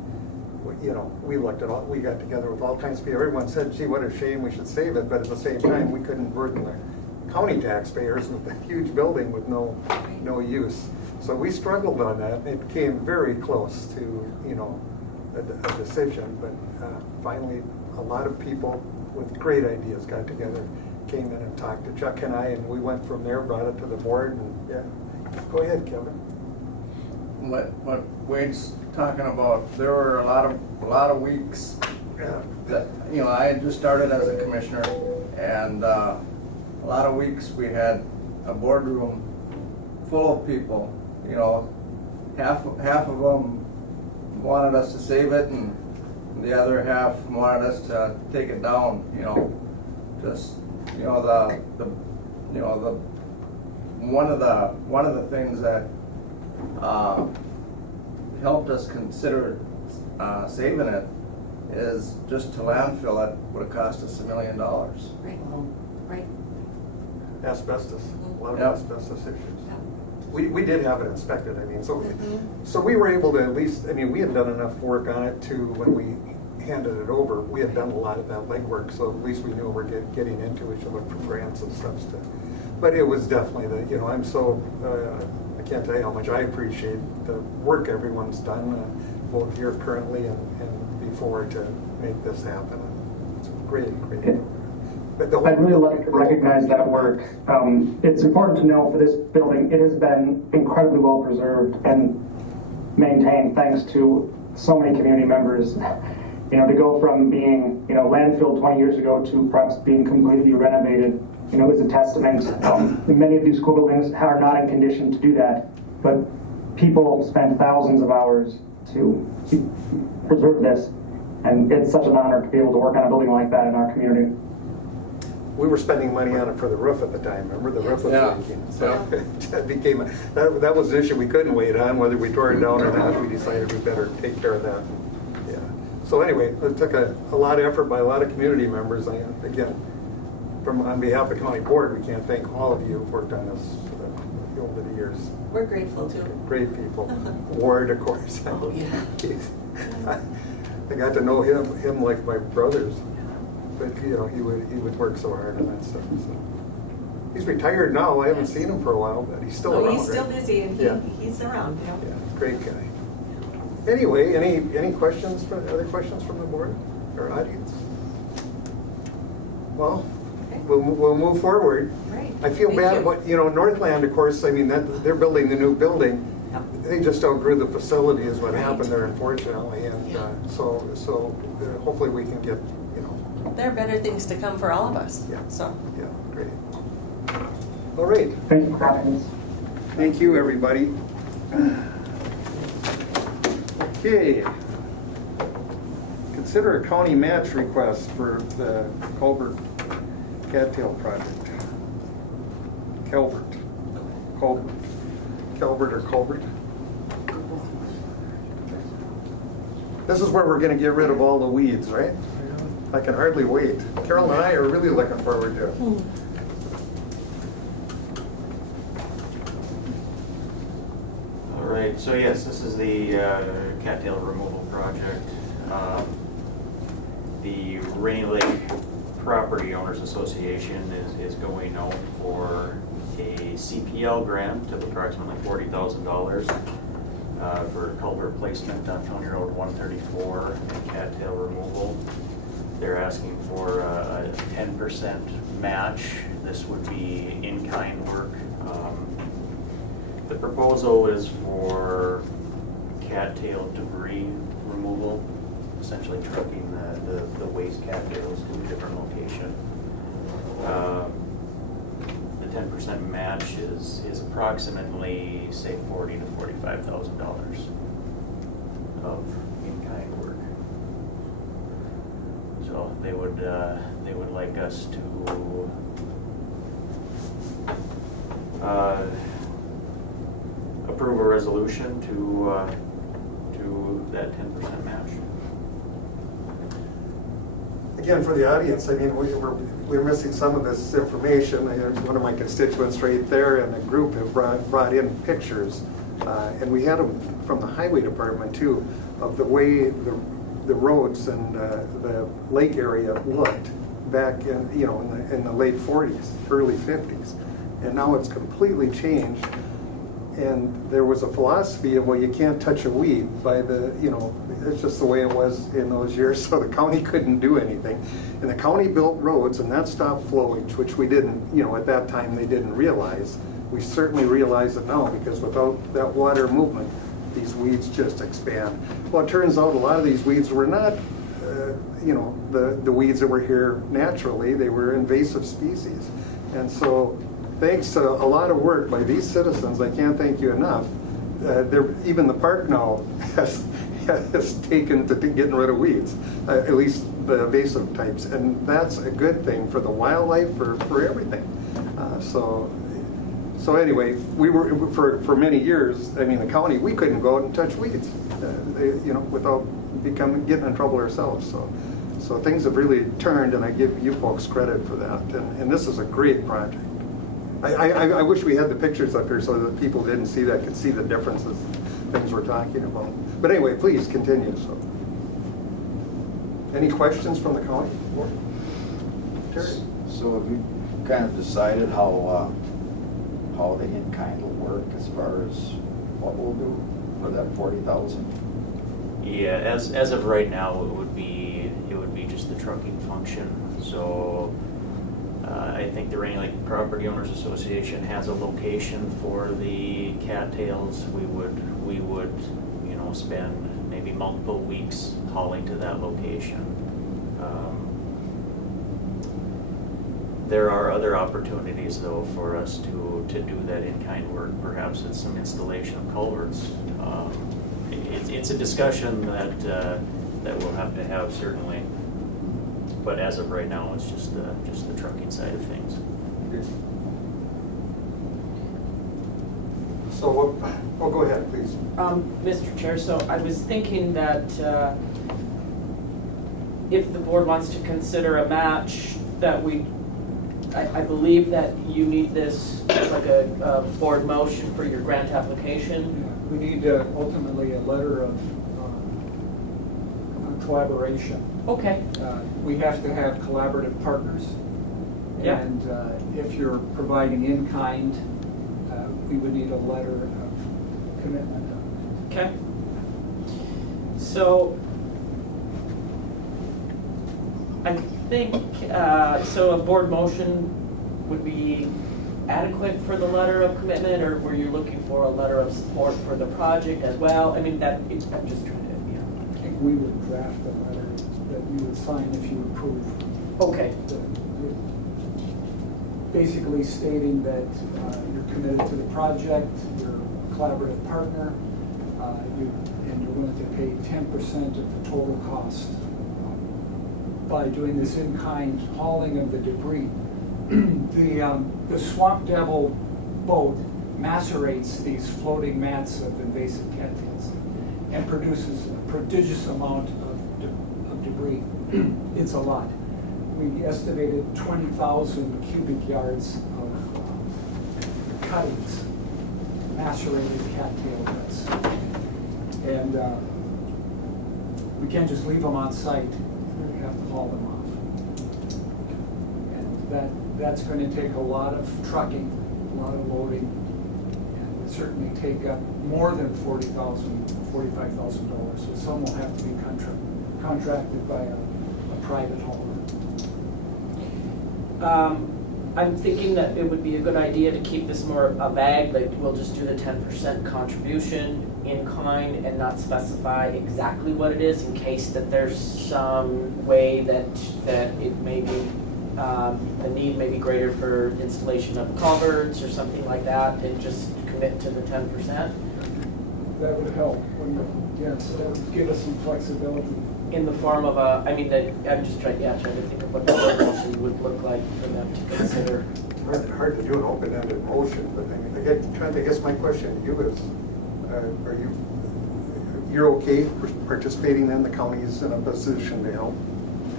you know, we looked at all, we got together with all kinds of people. Everyone said, gee, what a shame, we should save it, but at the same time, we couldn't burden the county taxpayers with a huge building with no use. So we struggled on that. It came very close to, you know, a decision, but finally a lot of people with great ideas got together, came in and talked to Chuck and I, and we went from there, brought it to the board, and yeah. Go ahead, Kevin. What Wade's talking about, there were a lot of weeks that, you know, I had just started as a commissioner, and a lot of weeks we had a boardroom full of people. You know, half of them wanted us to save it, and the other half wanted us to take it down. You know, just, you know, one of the things that helped us consider saving it is just to landfill it would have cost us $1 million. Right. Right. Asbestos, a lot of Yep. asbestos issues. We did have it inspected, I mean, so we were able to at least, I mean, we had done enough work on it to, when we handed it over, we had done a lot of that legwork, so at least we knew we're getting into it, to look for grants and stuff. But it was definitely the, you know, I'm so, I can't tell you how much I appreciate the work everyone's done, both here currently and before, to make this happen. It's great. I'd really like to recognize that work. It's important to know for this building, it has been incredibly well preserved and maintained thanks to so many community members. You know, to go from being, you know, landfill 20 years ago to perhaps being completely renovated, you know, is a testament. Many of these school buildings are not in condition to do that, but people spend thousands of hours to preserve this, and it's such an honor to be able to work on a building like that in our community. We were spending money on it for the roof at the time. Remember, the roof was leaking. So that became that was the issue we couldn't wait on, whether we tore it down or not. We decided we better take care of that. Yeah. So anyway, it took a lot of effort by a lot of community members. Again, on behalf of the county board, we can't thank all of you who've worked on this over the years. We're grateful too. Great people. Ward, of course. Oh, yeah. I got to know him like my brothers. But, you know, he would work so hard on that stuff. So. He's retired now. I haven't seen him for a while, but he's still around. He's still right? busy, and he's around. Yeah, great guy. Anyway, any questions? Other questions from the board or audience? Well, Okay. we'll move forward. Right. I feel Thank bad. you. You know, Northland, of course. I mean, they're building the new building. they just outgrew the facility is what happened there, unfortunately, and so hopefully we can get, you know. There are better things to come for all of us, Yeah. so. Yeah, great. All right. Thank you for having us. Thank you, everybody. Okay. Consider a county match request for the culvert Cattail project. Culvert or culvert? This is where we're going to get rid of all the weeds, right? I can hardly wait. Carol and I are really looking forward to it. All right, so yes, this is the Cattail Removal project. The Rainy Lake Property Owners Association is going out for a CPL grant of approximately $40,000 for culvert placement on County Road 134 and Cattail Removal. They're asking for a 10% match. This would be InKind Work. The proposal is for cattail debris removal, essentially trucking the waste cattails to a different location. The 10% match is approximately, say, $40,000 to $45,000 of in-kind work. So they would like us to approve a resolution to that 10% match. Again, for the audience, I mean, we're missing some of this information. One of my constituents right there and a group have brought in pictures, and we had them from the highway department too, of the way the roads and the lake area looked back in, you know, in the late 40s, early 50s, and now it's completely changed. And there was a philosophy of, well, you can't touch a weed by the, you know, it's just the way it was in those years, so the county couldn't do anything. And the county built roads, and that stopped flowage, which we didn't, you know, at that time they didn't realize. We certainly realize it now, because without that water movement, these weeds just expand. Well, it turns out a lot of these weeds were not, you know, the weeds that were here naturally. They were invasive species. And so, thanks to a lot of work by these citizens, I can't thank you enough. Even the park now has taken to getting rid of weeds, at least the invasive types, and that's a good thing for the wildlife, for everything. So anyway, we were for many years. I mean, the county, we couldn't go out and touch weeds, you know, without getting in trouble ourselves. So things have really turned, and I give you folks credit for that. And this is a great project. I wish we had the pictures up here so that people didn't see that, could see the differences, things we're talking about. But anyway, please continue. So, any questions from the county? Terry? So have you kind of decided how the in-kind will work as far as what we'll do for that 40,000? Yeah, as of right now, it would be just the trucking function. So I think the Rainy Lake Property Owners Association has a location for the cattails. We would, you know, spend maybe multiple weeks hauling to that location. There are other opportunities, though, for us to do that in-kind work. Perhaps it's some installation of culverts. It's a discussion that we'll have to have, certainly. But as of right now, it's just the trucking side of things. So, well, go ahead, please. Mr. Chair, so I was thinking that if the board wants to consider a match, that I believe that you need this like a board motion for your grant application. We need ultimately a letter of collaboration. Okay. We have to have collaborative partners. Yeah. And if you're providing in-kind, we would need a letter of commitment. Okay. So I think so. A board motion would be adequate for the letter of commitment, or were you looking for a letter of support for the project as well? I mean, I'm just trying to, I think we would draft a letter that you would sign if you approve. Okay. Basically stating that you're committed to the project, you're a collaborative partner, and you're willing to pay 10% of the total cost by doing this in-kind hauling of the debris. The Swamp Devil boat macerates these floating mats of invasive cattails and produces a prodigious amount of debris. It's a lot. We estimated 20,000 cubic yards of cuttings, macerated cattail guts. And we can't just leave them on site. We have to haul them off. And that's going to take a lot of trucking, a lot of loading, and would certainly take up more than $40,000, $45,000. So some will have to be contracted by a private hauler. I'm thinking that it would be a good idea to keep this more a bag, like we'll just do the 10% contribution in kind and not specify exactly what it is in case that there's some way that it may be, the need may be greater for installation of culverts or something like that, and just commit to the 10%. That would help, wouldn't it? Yes, that would give us some flexibility. In the form of a, I mean, I'm just trying to think of what the motion would look like for them to consider. Hard to do an open-ended motion, but I guess my question to you is, you're okay participating then? The county is in a position to help?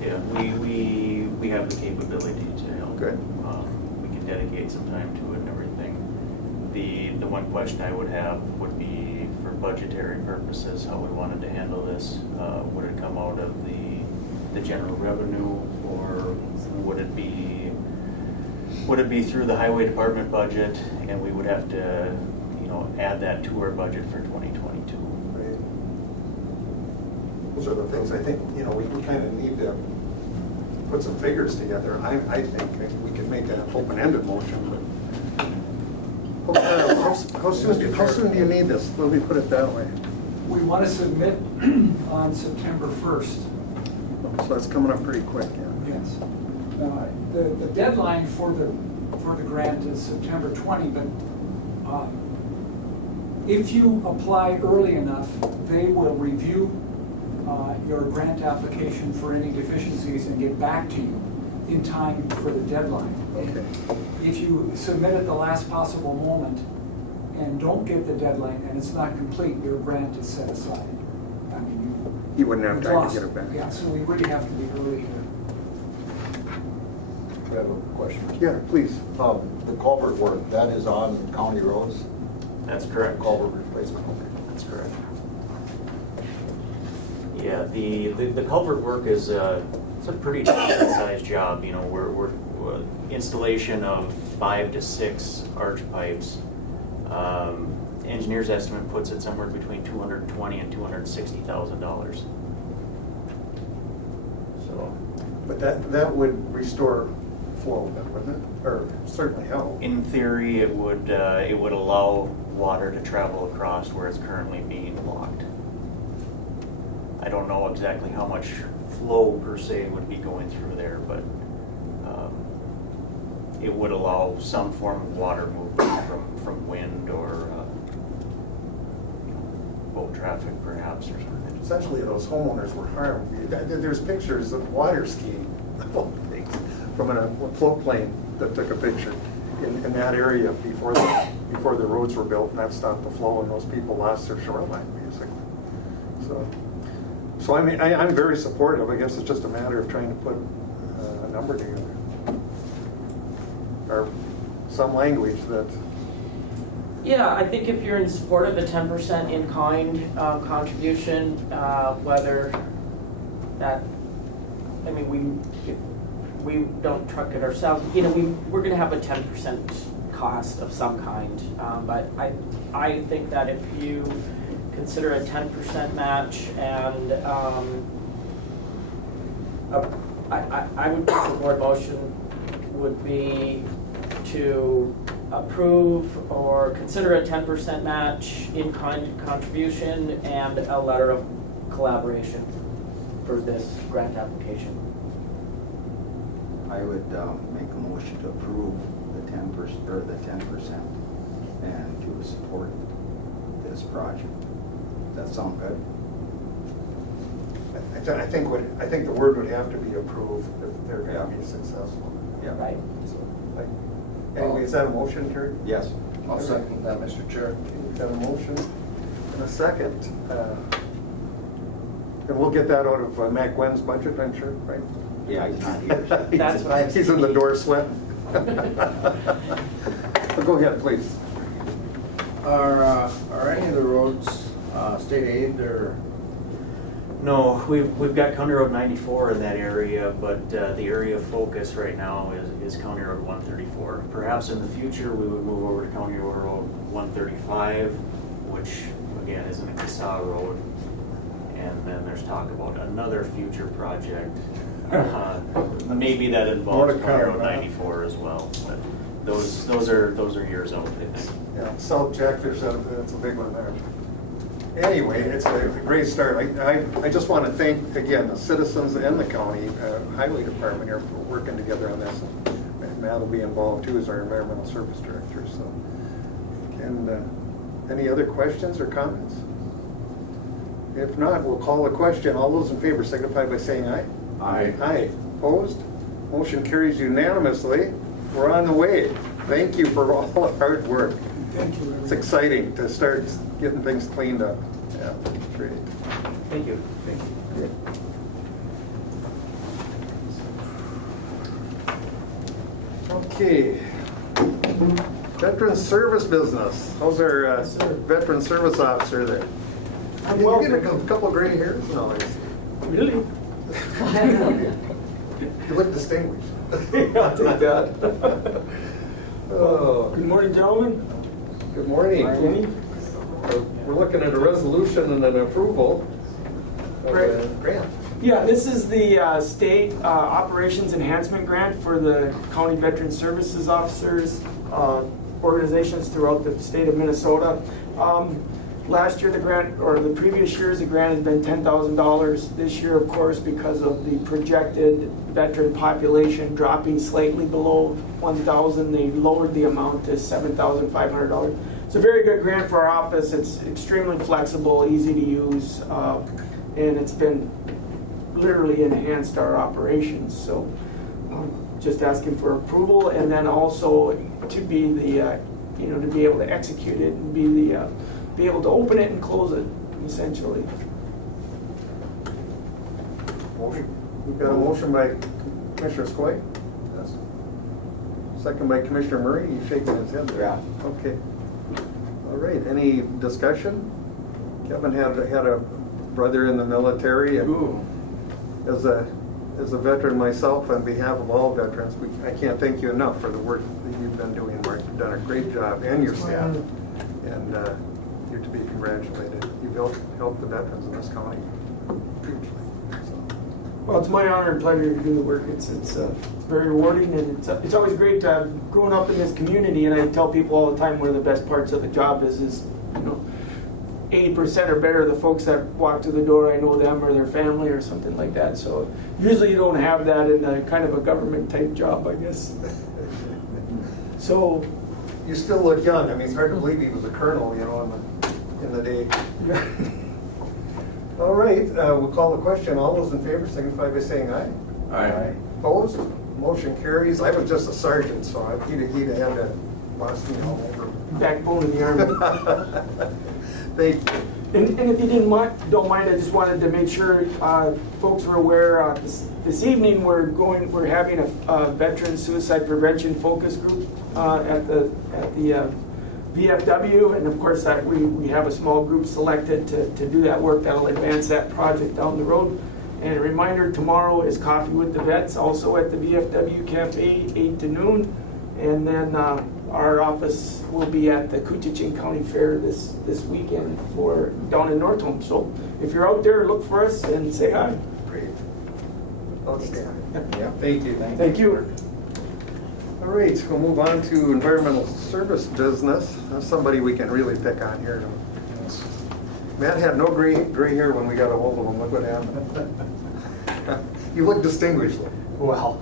Yeah, we have the capability to help. Good. We can dedicate some time to it and everything. The one question I would have would be for budgetary purposes, how we wanted to handle this. Would it come out of the general revenue, or would it be through the highway department budget, and we would have to, add that to our budget for 2022? Right. Those are the things I think, we kind of need to put some figures together. I think we can make an open-ended motion, but how soon do you need this? Let me put it that way. We want to submit on September 1st. So that's coming up pretty quick, yeah. Yes. The deadline for the grant is September 20, but if you apply early enough, they will review your grant application for any deficiencies and get back to you in time for the deadline. Okay. If you submit at the last possible moment and don't get the deadline and it's not complete, your grant is set aside. I mean, You wouldn't have you've time to lost. get it back. Yeah, so we really have to be early here. I have a question. Yeah, please. The culvert work, that is on county roads? That's correct. Culvert replacement, okay. That's correct. Yeah, the culvert work is it's a pretty decent sized job. We're installation of 5 to 6 arch pipes. Engineer's estimate puts it somewhere between $220,000 and $260,000. So, But that would restore flow, then, wouldn't it? Or certainly help. in theory, it would allow water to travel across where it's currently being blocked. I don't know exactly how much flow per se would be going through there, but it would allow some form of water movement from wind or boat traffic perhaps or something. Essentially, those homeowners were harmed. There's pictures of water skiing from a floatplane that took a picture in that area before the roads were built, and that stopped the flow, and those people lost their shoreline, basically. So I mean, I'm very supportive. I guess it's just a matter of trying to put a number together. Or some language that... Yeah, I think if you're in support of the 10% in-kind contribution, whether that, I mean, we don't truck it ourselves, we're going to have a 10% cost of some kind. But I think that if you consider a 10% match, and I would think the board motion would be to approve or consider a 10% match, in-kind contribution, and a letter of collaboration for this grant application. I would make a motion to approve the 10%, or the 10%, and to support this project. Does that sound good? I think the word would have to be approved if they're going to be successful. Yeah. Right. Anyway, is that a motion, Terry? Yes. I'll second that, Mr. Chair. We've got a motion and a second. And we'll get that out of Mac Wen's budget, I'm sure, right? Yeah, he's not here. That's why He's in the door sweating. Go ahead, please. Are any of the roads state aid or? No, we've got County Road 94 in that area, but the area of focus right now is County Road 134. Perhaps in the future, we would move over to County Road 135, which again isn't a CASA road. And then there's talk about another future project, maybe that involves County Road 94 as well. But those are years out, I think. Yeah, South Jackfish, that's a big one there. Anyway, it's a great start. I just want to thank, again, the citizens and the county highway department here for working together on this. And Matt will be involved too as our environmental service director. So, and any other questions or comments? If not, we'll call the question. All those in favor signify by saying aye. Aye. Aye. Opposed? Motion carries unanimously. We're on the way. Thank you for all the hard work. Thank you. It's exciting to start getting things cleaned up. Yeah, great. Thank you. Thank you. Okay. Veteran service business. How's our veteran service officer there? I'm You welcome. getting a couple gray hairs? No, I see. Really? You look distinguished. I'll take that. Oh, Good morning, gentlemen. good morning. Jenny? We're looking at a resolution and an approval of a grant. Yeah, this is the state operations enhancement grant for the county veteran services officers, organizations throughout the state of Minnesota. Last year the grant, or the previous years, the grant has been $10,000. This year, of course, because of the projected veteran population dropping slightly below 1,000, they lowered the amount to $7,500. It's a very good grant for our office. It's extremely flexible, easy to use, and it's been literally enhanced our operations. So just asking for approval, and then also to be the, to be able to execute it and be able to open it and close it, essentially. Motion. We've got a motion by Commissioner Skoye. Yes. Second by Commissioner Murray. He's shaking his head there. Yeah. Okay. All right. Any discussion? Kevin had a brother in the military, and as a veteran myself, on behalf of all veterans, I can't thank you enough for the work that you've been doing, Mark. You've done a great job, and your staff, and you're to be congratulated. You've helped the veterans in this county hugely. So. Well, it's my honor and pleasure to do the work. It's very rewarding, and it's always great to have grown up in this community. And I tell people all the time, one of the best parts of the job is 80% or better of the folks that walk through the door, I know them or their family or something like that. So usually you don't have that in a kind of a government type job, I guess. So you still look young. I mean, it's hard to believe he was a colonel, in the day. All right, we'll call the question. All those in favor signify by saying aye. Aye. Opposed? Motion carries. I was just a sergeant, so he'd have had to lost me all over. backbone of the army. Thank you. And if you don't mind, I just wanted to make sure folks were aware. This evening we're having a veteran suicide prevention focus group at the VFW, and of course that we have a small group selected to do that work that'll advance that project down the road. And a reminder: tomorrow is Coffee with the Vets, also at the VFW Cafe, 8 to noon, and then our office will be at the Koochiching County Fair this weekend down in Northland. So if you're out there, look for us and say hi. Great. Outstanding. Yeah. Thank you. Thank you. All right, we'll move on to environmental service business. That's somebody we can really pick on here. Matt had no gray hair when we got a hold of him. Look what happened. You look distinguished. Well,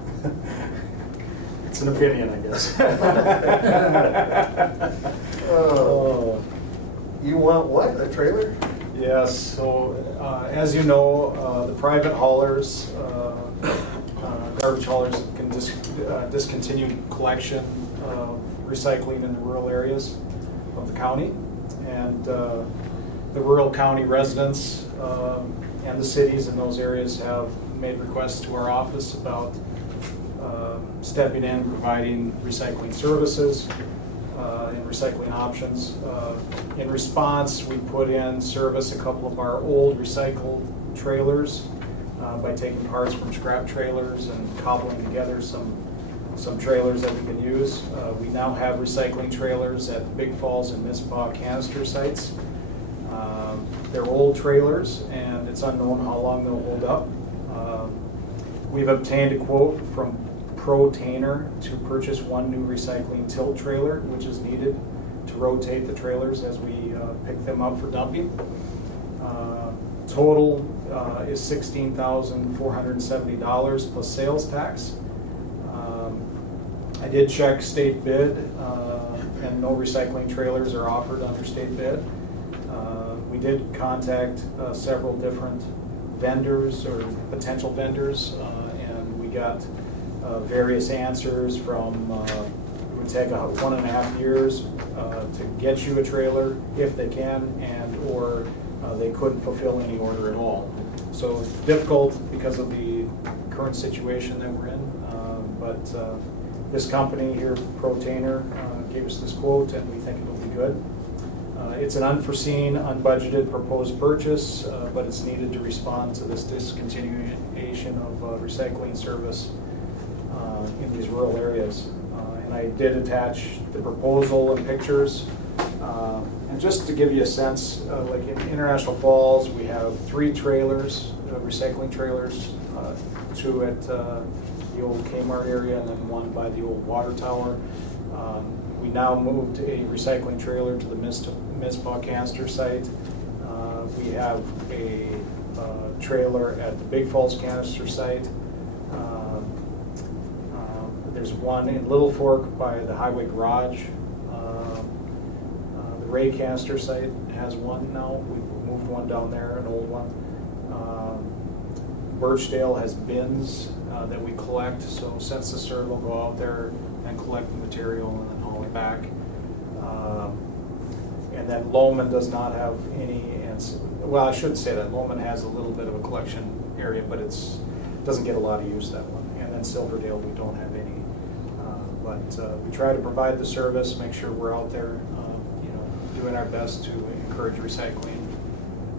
it's an opinion, I guess. You want what, a trailer? Yes, so as you know, the private haulers, garbage haulers can discontinue collection of recycling in the rural areas of the county. And the rural county residents and the cities in those areas have made requests to our office about stepping in, providing recycling services and recycling options. In response, we put in service a couple of our old recycled trailers by taking parts from scrap trailers and cobbling together some trailers that we can use. We now have recycling trailers at Big Falls and Mizpah canister sites. They're old trailers, and it's unknown how long they'll hold up. We've obtained a quote from Pro-Tainer to purchase one new recycling tilt trailer, which is needed to rotate the trailers as we pick them up for dumping. Total is $16,470 plus sales tax. I did check state bid, and no recycling trailers are offered under state bid. We did contact several different vendors or potential vendors, and we got various answers from, it would take 1.5 years to get you a trailer if they can, and or they couldn't fulfill any order at all. So it's difficult because of the current situation that we're in, but this company here, Pro-Tainer, gave us this quote, and we think it will be good. It's an unforeseen, unbudgeted proposed purchase, but it's needed to respond to this discontinuation of recycling service in these rural areas. And I did attach the proposal and pictures. And just to give you a sense, like in International Falls, we have 3 trailers, recycling trailers, 2 at the old Kmart area and then 1 by the old water tower. We now moved a recycling trailer to the Mizpah canister site. We have a trailer at the Big Falls canister site. There's one in Little Fork by the Highway Garage. The Ray canister site has one now. We've moved one down there, an old one. Birchdale has bins that we collect, so Census Cert will go out there and collect the material and then haul it back. And then Lowman does not have any, well, I shouldn't say that. Lowman has a little bit of a collection area, but it doesn't get a lot of use, that one. And then Silverdale, we don't have any. But we try to provide the service, make sure we're out there, doing our best to encourage recycling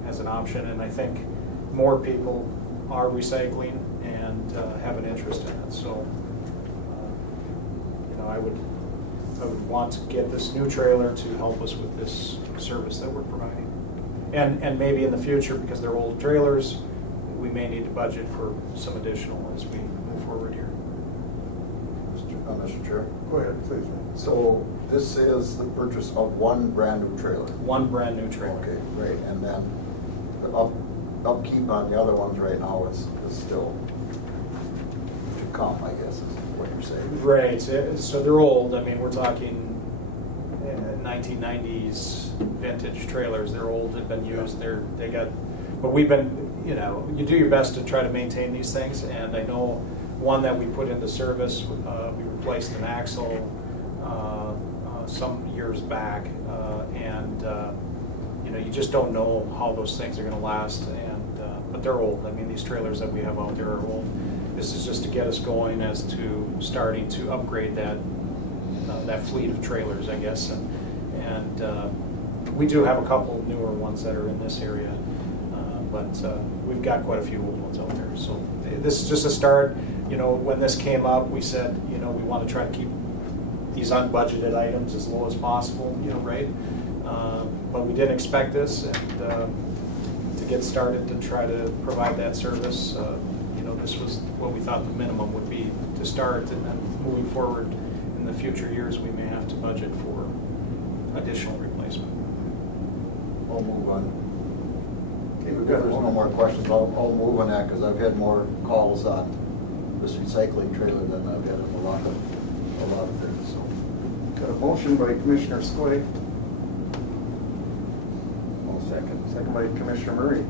as an option. And I think more people are recycling and have an interest in it. So, I would want to get this new trailer to help us with this service that we're providing. And maybe in the future, because they're old trailers, we may need to budget for some additional as we move forward here. Mr. Chair. Go ahead, please. So this is the purchase of one brand new trailer? One brand new trailer. Okay, great. And then the upkeep on the other ones right now is still to come, I guess, is what you're saying. Right. So they're old. I mean, we're talking 1990s vintage trailers. They're old. They've been used. But we've been, you do your best to try to maintain these things. And I know one that we put into service, we replaced an axle some years back, and you just don't know how those things are going to last. But they're old. I mean, these trailers that we have out there are old. This is just to get us going as to starting to upgrade that fleet of trailers, I guess. And we do have a couple newer ones that are in this area, but we've got quite a few old ones out there. So this is just a start. When this came up, we said, we want to try to keep these unbudgeted items as low as possible, right? But we didn't expect this, and to get started to try to provide that service, this was what we thought the minimum would be to start, and then moving forward, the future years, we may have to budget for additional replacement. I'll move on. Okay, we've If got there's no more questions, I'll move on that, because I've had more calls on this recycling trailer than I've had on a lot of things, so. Got a motion by Commissioner Skoye, I'll second. second by Commissioner Murray.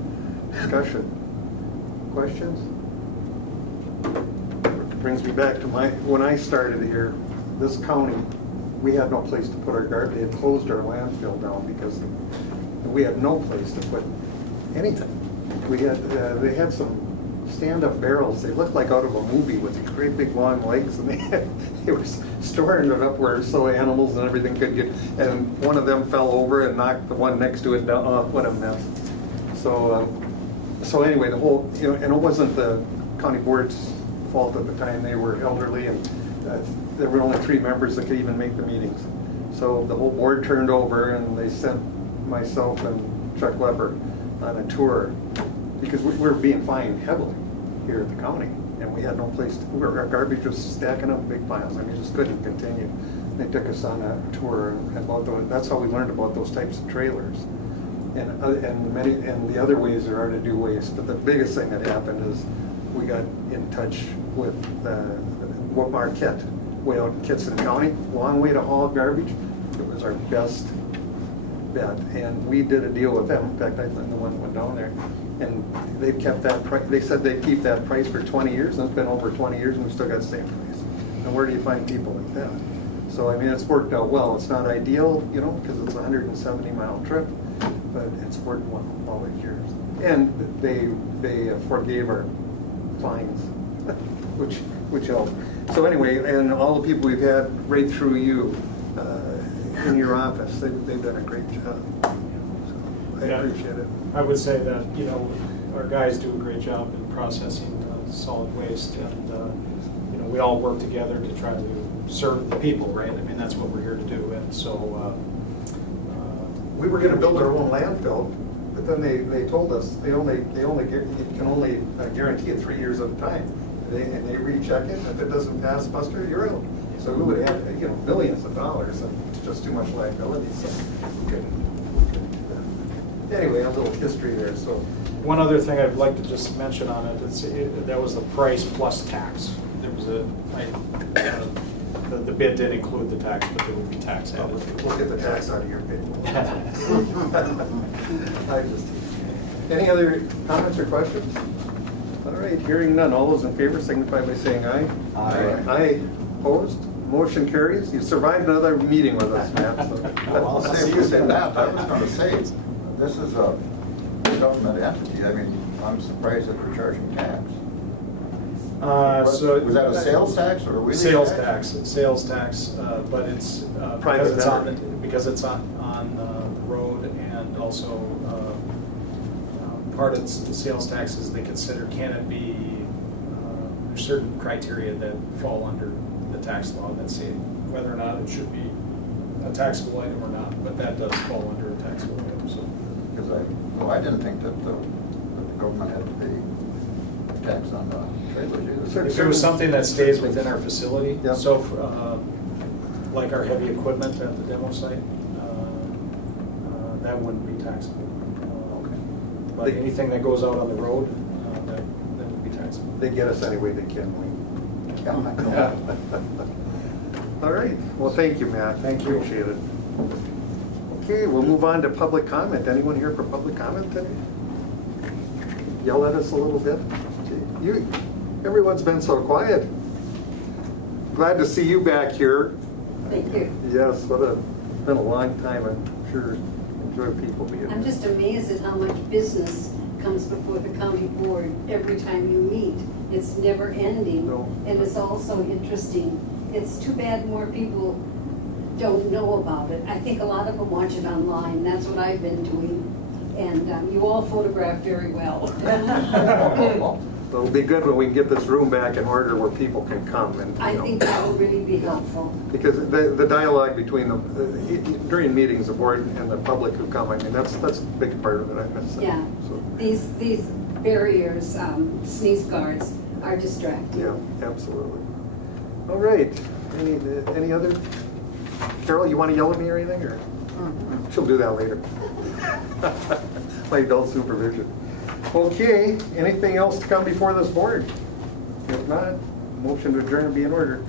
Discussion? Questions? Brings me back to when I started here, this county, we had no place to put our garbage. They had closed our landfill down because we had no place to put anything. We had, they had some stand-up barrels. They looked like out of a movie with these great big long legs, and they were storing it up where so animals and everything could get, and one of them fell over and knocked the one next to it down. Oh, what a mess. So anyway, the whole, and it wasn't the county board's fault at the time. They were elderly, and there were only 3 members that could even make the meetings. So the whole board turned over, and they sent myself and Chuck Lepper on a tour, because we were being fined heavily here at the county, and we had no place our garbage was stacking up big piles. I mean, it just couldn't continue. They took us on a tour about that's how we learned about those types of trailers. And the other ways there are to do waste. But the biggest thing that happened is we got in touch with Marquette, way out in Kitson County, long way to haul garbage. It was our best bet, and we did a deal with them. In fact, I'm the one that went down there, and they've kept that price. They said they'd keep that price for 20 years, and it's been over 20 years, and we've still got the same price. And where do you find people like that? So, I mean, it's worked out well. It's not ideal, because it's a 170-mile trip, but it's worked well all these years. And they forgave our fines, which helped. So anyway, and all the people we've had right through you in your office, they've done a great job. So I appreciate it. I would say that, our guys do a great job in processing solid waste, and, we all work together to try to serve the people, right? I mean, that's what we're here to do, and so. We were going to build our own landfill, but then they told us they can only guarantee it 3 years at a time. And they recheck it, and if it doesn't pass muster, you're out. So we would have had millions of dollars, and it's just too much liability, so we couldn't do that. Anyway, a little history there. So one other thing I'd like to just mention on it, that was the price plus tax. There was the bid did include the tax, but there would be tax added. We'll get the tax out of your bid. Any other comments or questions? All right, hearing none. All those in favor signify by saying aye. Aye. Aye. Opposed? Motion carries. You survived another meeting with us, Matt. So. Well, I'll say you said that. I was going to say, this is a government entity. I mean, I'm surprised that we're charging tax. So was that a sales tax or a wheelie sales tax? Sales tax, but it's Private because it's on the road, and also part of the sales tax is they consider, can it be there's certain criteria that fall under the tax law that say whether or not it should be a taxable item or not, but that does fall under a taxable item. So Because I didn't think that the government had to pay tax on the trailers either. if it was something that stays within our facility, Yep. so like our heavy equipment at the demo site, that wouldn't be taxable. But anything that goes out on the road, that would be taxable. They get us any way they can. All right. Well, thank you, Matt. Thank you. Appreciate it. Okay, we'll move on to public comment. Anyone here for public comment today? Yell at us a little bit. Everyone's been so quiet. Glad to see you back here. Thank you. Yes, been a long time. I'm sure enjoy people being I'm here. just amazed at how much business comes before the county board every time you meet. It's never ending, No. and it's also interesting. It's too bad more people don't know about it. I think a lot of them watch it online. That's what I've been doing. And you all photograph very well. It'll be good when we can get this room back in order where people can come and. I think that will really be helpful. Because the dialogue between during meetings, the board and the public who come, I mean, that's a big part of it, I miss. Yeah. So, These barriers, sneeze guards, are distracting. yeah, absolutely. All right, Any other? Carol, you want to yell at me or anything, or? She'll do that later. My adult supervision. Okay, anything else to come before this board? If not, motion to adjourn be in order.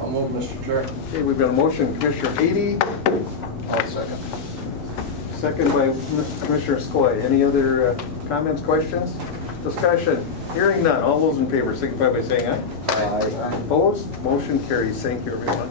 I'll move, Mr. Chair. Okay, we've got a motion, Commissioner Ady, I'll second. second by Commissioner Skoye. Any other comments, questions, discussion? Hearing none, all those in favor signify by saying aye. Aye. Opposed? Motion carries. Thank you, everyone.